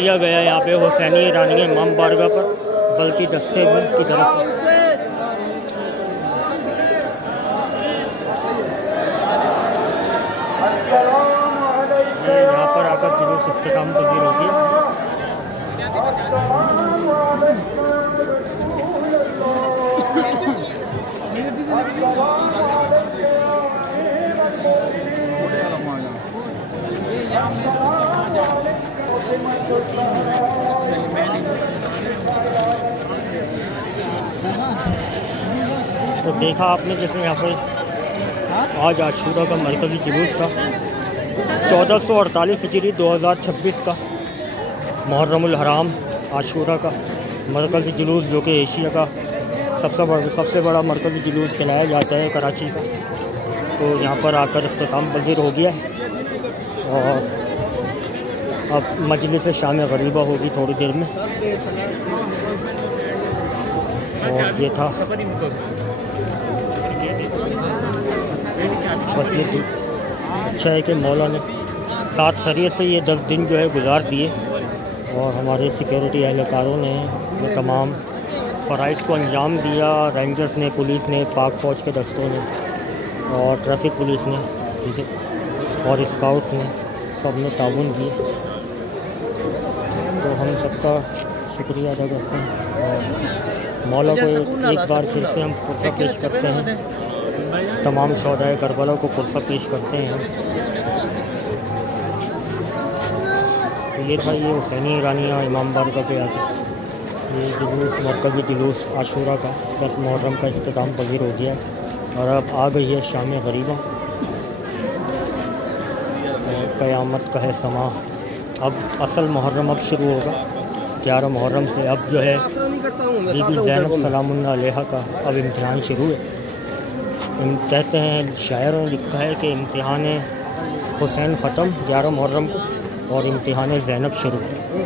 दिया गया है यहाँ पे हुसैनी ईरानी इमाम बारगाह पर, बल्कि दस्ते की तरफ से। यहाँ पर आकर जुलूस इख्तिताम पजीर हो गया। तो देखा आपने जैसे यहाँ पर आज आशूरा का मरकज़ी जुलूस था 1448 हिजरी 2026 का मुहर्रमुल हराम आशूरा का मरकज़ी जुलूस, जो कि एशिया का सबसे बड़ा मरकज़ी जुलूस कहलाया जाता है कराची का। तो यहाँ पर आकर इख्तिताम पज़ीर हो गया और अब मजलिस शाम गरीबा होगी थोड़ी देर में। और ये था बस ये अच्छा है कि मौला ने साथ खैरियत से ये 10 दिन जो है गुजार दिए और हमारे सिक्योरिटी एहलकारों ने ये तमाम फ़राइज़ को अंजाम दिया। रेंजर्स ने, पुलिस ने, पाक फ़ौज के दस्तों ने और ट्रैफिक पुलिस ने, ठीक है, और स्काउट्स ने, सब ने ताउन किए। तो हम सबका शुक्रिया अदा करते हैं और मौला को एक बार फिर से हम पुरसा पेश करते हैं, तमाम शोहदाए करबला को पुरसा पेश करते हैं। तो ये था ये हुसैनी ईरानिया इमाम बारगाह पे आके ये जुलूस, मरकज़ी जुलूस आशूरा का 10 मुहर्रम का इख्तिताम पज़ीर हो गया और अब आ गई है शाम गरीबा और क़यामत का है समा। अब असल मुहर्रम अब शुरू होगा 11 मुहर्रम से। अब जो है बीबी ज़ैनब सलामुल्लाह अलैहा का अब इम्तिहान शुरू है। कहते हैं, शायरों ने लिखा है कि इम्तिहान हुसैन ख़त्म 11 मुहर्रम को और इम्तिहान ज़ैनब शुरू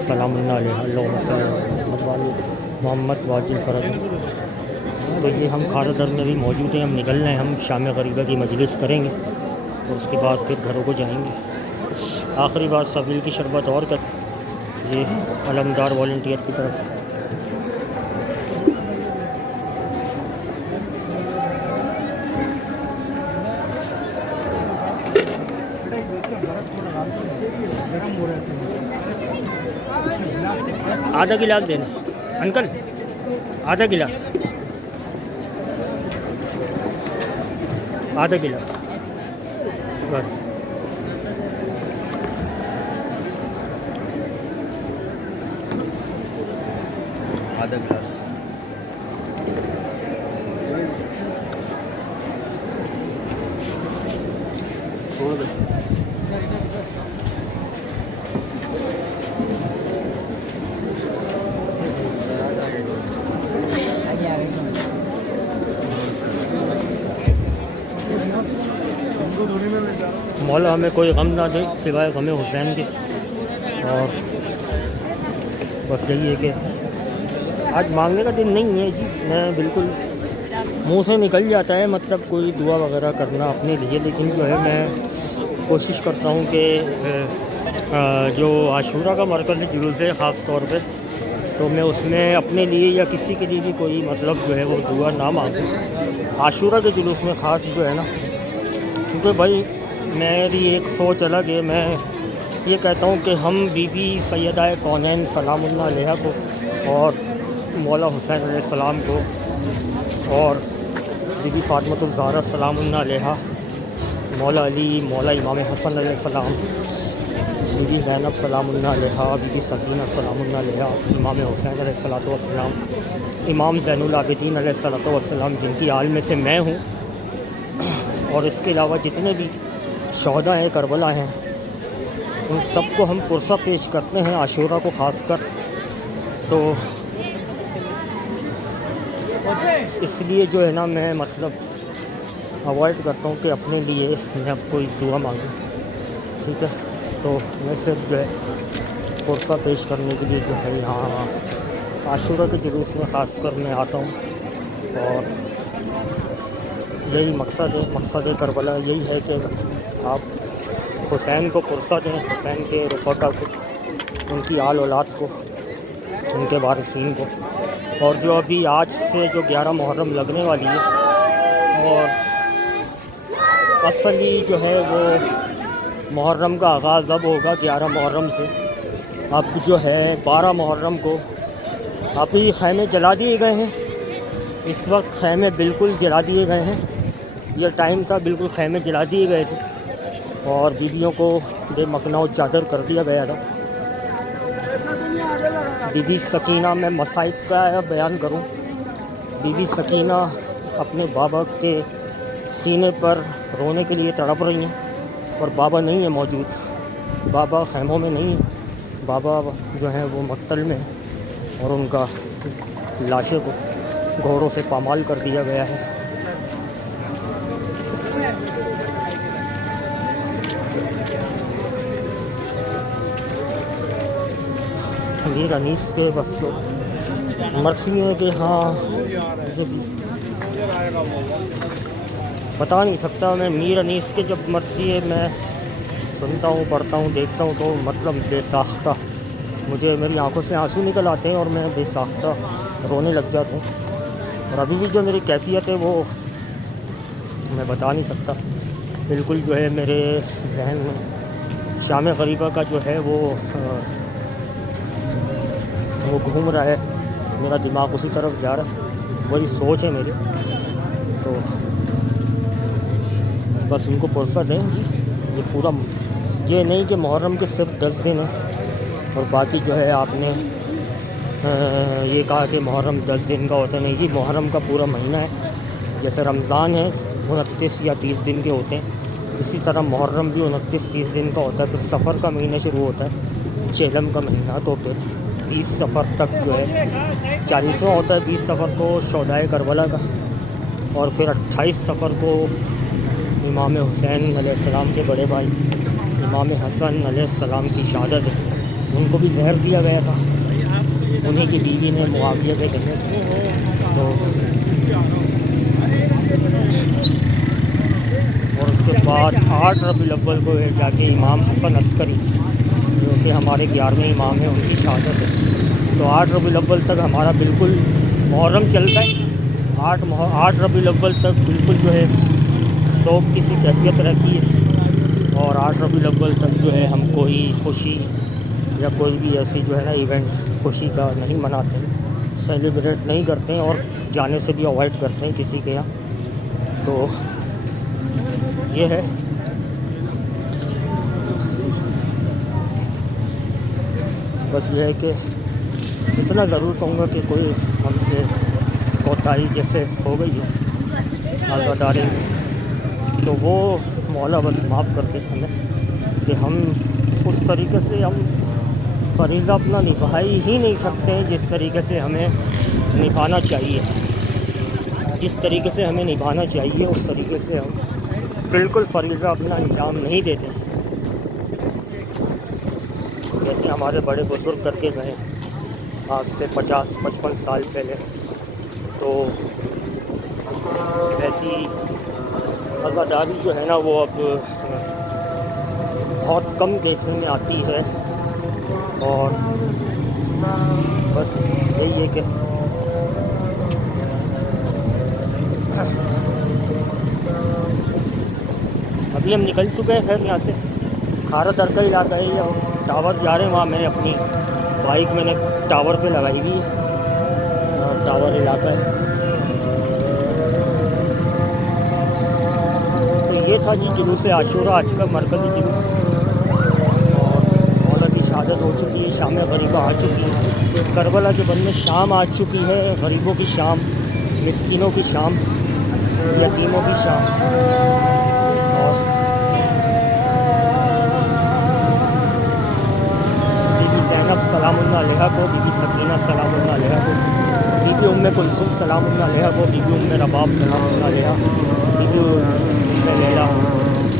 सलामुल्लाह अलैहा मोहम्मद वाजिल फ़रज। तो ये हम खारदर में भी मौजूद हैं, हम निकल रहे हैं, हम शाम गरीबा की मजलिस करेंगे और उसके बाद फिर घरों को जाएंगे। आखिरी बात सबील की शरबत और कर ये अलमदार वॉलंटियर की तरफ से। आधा गिलास देना अंकल, आधा गिलास, आधा गिलास बस। आधा गिलास छोड़ दो। मौला हमें कोई गम ना दे सिवाय गम हुसैन के। और बस यही है कि आज मांगने का दिन नहीं है जी, मैं बिल्कुल मुंह से निकल जाता है मतलब कोई दुआ वगैरह करना अपने लिए, लेकिन जो है मैं कोशिश करता हूँ कि जो आशूरा का मरकज़ी जुलूस है ख़ास तौर पे, तो मैं उसमें अपने लिए या किसी के लिए भी कोई मतलब जो है वो दुआ ना मांगूँ। आशूरा के जुलूस में ख़ास जो है ना, क्योंकि भाई मेरी एक सोच अलग है। मैं ये कहता हूँ कि हम बीबी सैयदा कौनैन सलामुल्लाह अलैहा को और मौला हुसैन अलैहिस्सलाम को और बीबी फ़ातिमा ज़हरा सलामुल्लाह अलैहा, मौला अली, मौला इमाम हसन अलैहिस्सलाम, बीबी ज़ैनब सलामुल्लाह अलैहा, बीबी सकीना सलामुल्लाह अलैहा, इमाम हुसैन अलैहिस्सलातु वस्सलाम, इमाम ज़ैनुल आबिदीन अलैहिस्सलातु वस्सलाम, जिनकी आल में से मैं हूँ, और इसके अलावा जितने भी शोहदा हैं करबला हैं, उन सबको हम पुरसा पेश करते हैं आशूरा को ख़ास कर। तो इसलिए जो है ना मैं मतलब अवॉइड करता हूँ कि अपने लिए मैं अब कोई दुआ मांगूँ, ठीक है। तो मैं सिर्फ जो है पुरसा पेश करने के लिए जो है यहाँ आशूरा के जुलूस में ख़ास कर मैं आता हूँ और यही मकसद करबला यही है कि आप हुसैन को पुरसा दें, हुसैन के रफ़क़ा को उनकी आल औलाद को, उनके वारिसीन को। और जो अभी आज से जो 11 मुहर्रम लगने वाली है, और असली जो है वो मुहर्रम का आगाज़ अब होगा 11 मुहर्रम से। अब जो है 12 मुहर्रम को अभी खैमे जला दिए गए हैं। इस वक्त खैमे बिल्कुल जला दिए गए हैं। यह टाइम था बिल्कुल खैमे जला दिए गए थे और बीवियों को बेमकनाउ चादर कर दिया गया था। बीबी सकीना, मैं मसाइब का बयान करूं, बीबी सकीना अपने बाबा के सीने पर रोने के लिए तड़प रही हैं और बाबा नहीं है मौजूद। बाबा खैमों में नहीं है, बाबा जो हैं वो मक्तल में है और उनका लाशों को घोड़ों से पामाल कर दिया गया है। मीर अनीस के बस तो मर्सी है कि हाँ, बता नहीं सकता मैं। मीर अनीस के जब मर्सी है मैं सुनता हूँ, पढ़ता हूँ, देखता हूँ तो मतलब बेसाख्ता मुझे मेरी आंखों से आंसू निकल आते हैं और मैं बेसाख्ता रोने लग जाता हूँ। और अभी भी जो मेरी कैफियत है वो मैं बता नहीं सकता। बिल्कुल जो है मेरे जहन में शाम गरीबा का जो है वो घूम रहा है, मेरा दिमाग उसी तरफ जा रहा है, वही सोच है मेरी। तो बस उनको फुर्सत है जी। ये पूरा ये नहीं कि मुहर्रम के सिर्फ 10 दिन है और बाकी जो है आपने ये कहा कि मुहर्रम 10 दिन का होता है। नहीं जी, मुहर्रम का पूरा महीना है। जैसे रमज़ान है 29 या 30 दिन के होते हैं, इसी तरह मुहर्रम भी 29-30 दिन का होता है। फिर सफ़र का महीना शुरू होता है, चेलम का महीना, तो फिर 20 सफ़र तक जो है 40वां होता है। 20 सफ़र को शोदाए करबला का, और फिर 28 सफ़र को इमाम हुसैन अलैहिस्सलाम के बड़े भाई इमाम हसन अलैहिस्सलाम की शहादत है। उनको भी जहर दिया गया था, उन्हीं की बीवी ने मुआविया के देने। तो और उसके बाद 8 रबीउल अव्वल को जाके इमाम हसन अस्करी जो कि हमारे 11वें इमाम हैं, उनकी शहादत है। तो 8 रबीउल अव्वल तक हमारा बिल्कुल मुहर्रम चलता है। 8 रबीउल अव्वल तक बिल्कुल जो है शौक़ की सी कैफियत रहती है। और 8 रबीउल अव्वल तक जो है हम कोई खुशी या कोई भी ऐसी जो है ना इवेंट खुशी का नहीं मनाते हैं, सेलिब्रेट नहीं करते हैं और जाने से भी अवॉइड करते हैं किसी के यहाँ। तो ये है। बस ये है कि इतना ज़रूर कहूँगा कि कोई हमसे कोताही जैसे हो गई है आज़ादारी, तो वो मौला बस माफ़ कर दे हमें कि हम उस तरीके से हम फ़रीज़ा अपना निभा ही नहीं सकते हैं जिस तरीके से हमें निभाना चाहिए। जिस तरीके से हमें निभाना चाहिए उस तरीके से हम बिल्कुल फ़रीज़ा अपना अंजाम नहीं देते। जैसे हमारे बड़े बुज़ुर्ग करके गए आज से 50-55 साल पहले, तो ऐसी आज़ादारी जो है ना वो अब बहुत कम देखने में आती है। और बस यही है कि अभी हम निकल चुके हैं खैर यहाँ से। खारा दरका इलाका है, या टावर जा रहे हैं वहाँ। मैंने अपनी बाइक मैंने टावर पे लगाई हुई है, टावर इलाका है। तो ये था जी जुलूस आशूरा, आज का मरकज़ी जुलूस। शहादत हो चुकी है, शाम गरीबा आ चुकी है, करबला के बन में शाम आ चुकी है, गरीबों की शाम, मिस्कीनों की शाम, यतीमों की शाम। और बीबी ज़ैनब सलामुल्लाह अलैहा को, बीबी सकीना सलामुल्लाह अलैहा को, बीबी उम्मे कुलसुम सलामुल्लाह अलैहा को, बीबी उम्मे रबाब सलामुल्लाह अलैहा, बीबी उम्मे लैला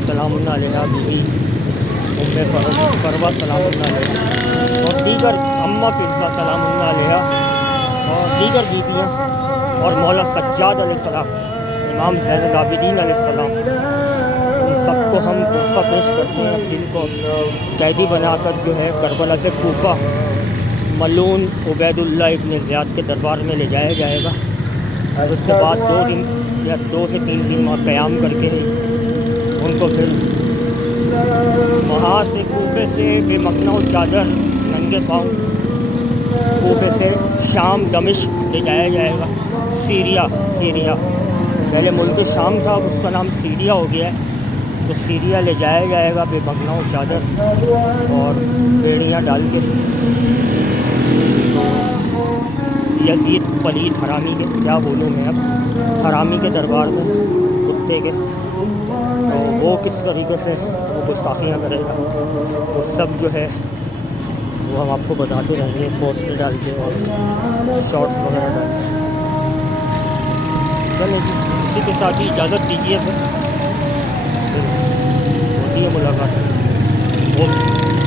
सलामुल्लाह अलैहा, बीबी उम्मे फरवा सलामुल्लाह अलैहा और दीगर अम्मा फिज़ा सलामुल्लाह अलैहा और दीगर बीबियाँ और मौला सज्जाद अलैहिस्सलाम, इमाम ज़ैनुल आबिदीन अलैहिस्सलाम, इन सबको हम तोहफा पेश करते हैं, जिनको कैदी बनाकर जो है करबला से कूफा मलून उबैदुल्लाह इब्न ज़ियाद के दरबार में ले जाया जाएगा। और उसके बाद 2 दिन या 2 से 3 दिन वहाँ क़याम करके उनको फिर वहाँ से कूफे से बेमकना चादर नंगे पाँव कूफे से शाम दमिश्क ले जाया जाएगा। सीरिया पहले मुल्क शाम था, अब उसका नाम सीरिया हो गया है। तो सीरिया ले जाया जाएगा बेमकना चादर और बेड़ियाँ डाल के। तो यजीद पलीद हरामी के, क्या बोलूँ मैं अब, हरामी के दरबार में कुत्ते के, तो वो किस तरीके से वो गुस्ताखियाँ करेगा, वो सब जो है वो हम आपको बताते रहेंगे, पोस्टर डाल के और शॉर्ट्स वगैरह डाल के। चलो जी, इसी के साथ ही इजाज़त दीजिए, फिर होती है मुलाकात। ओके।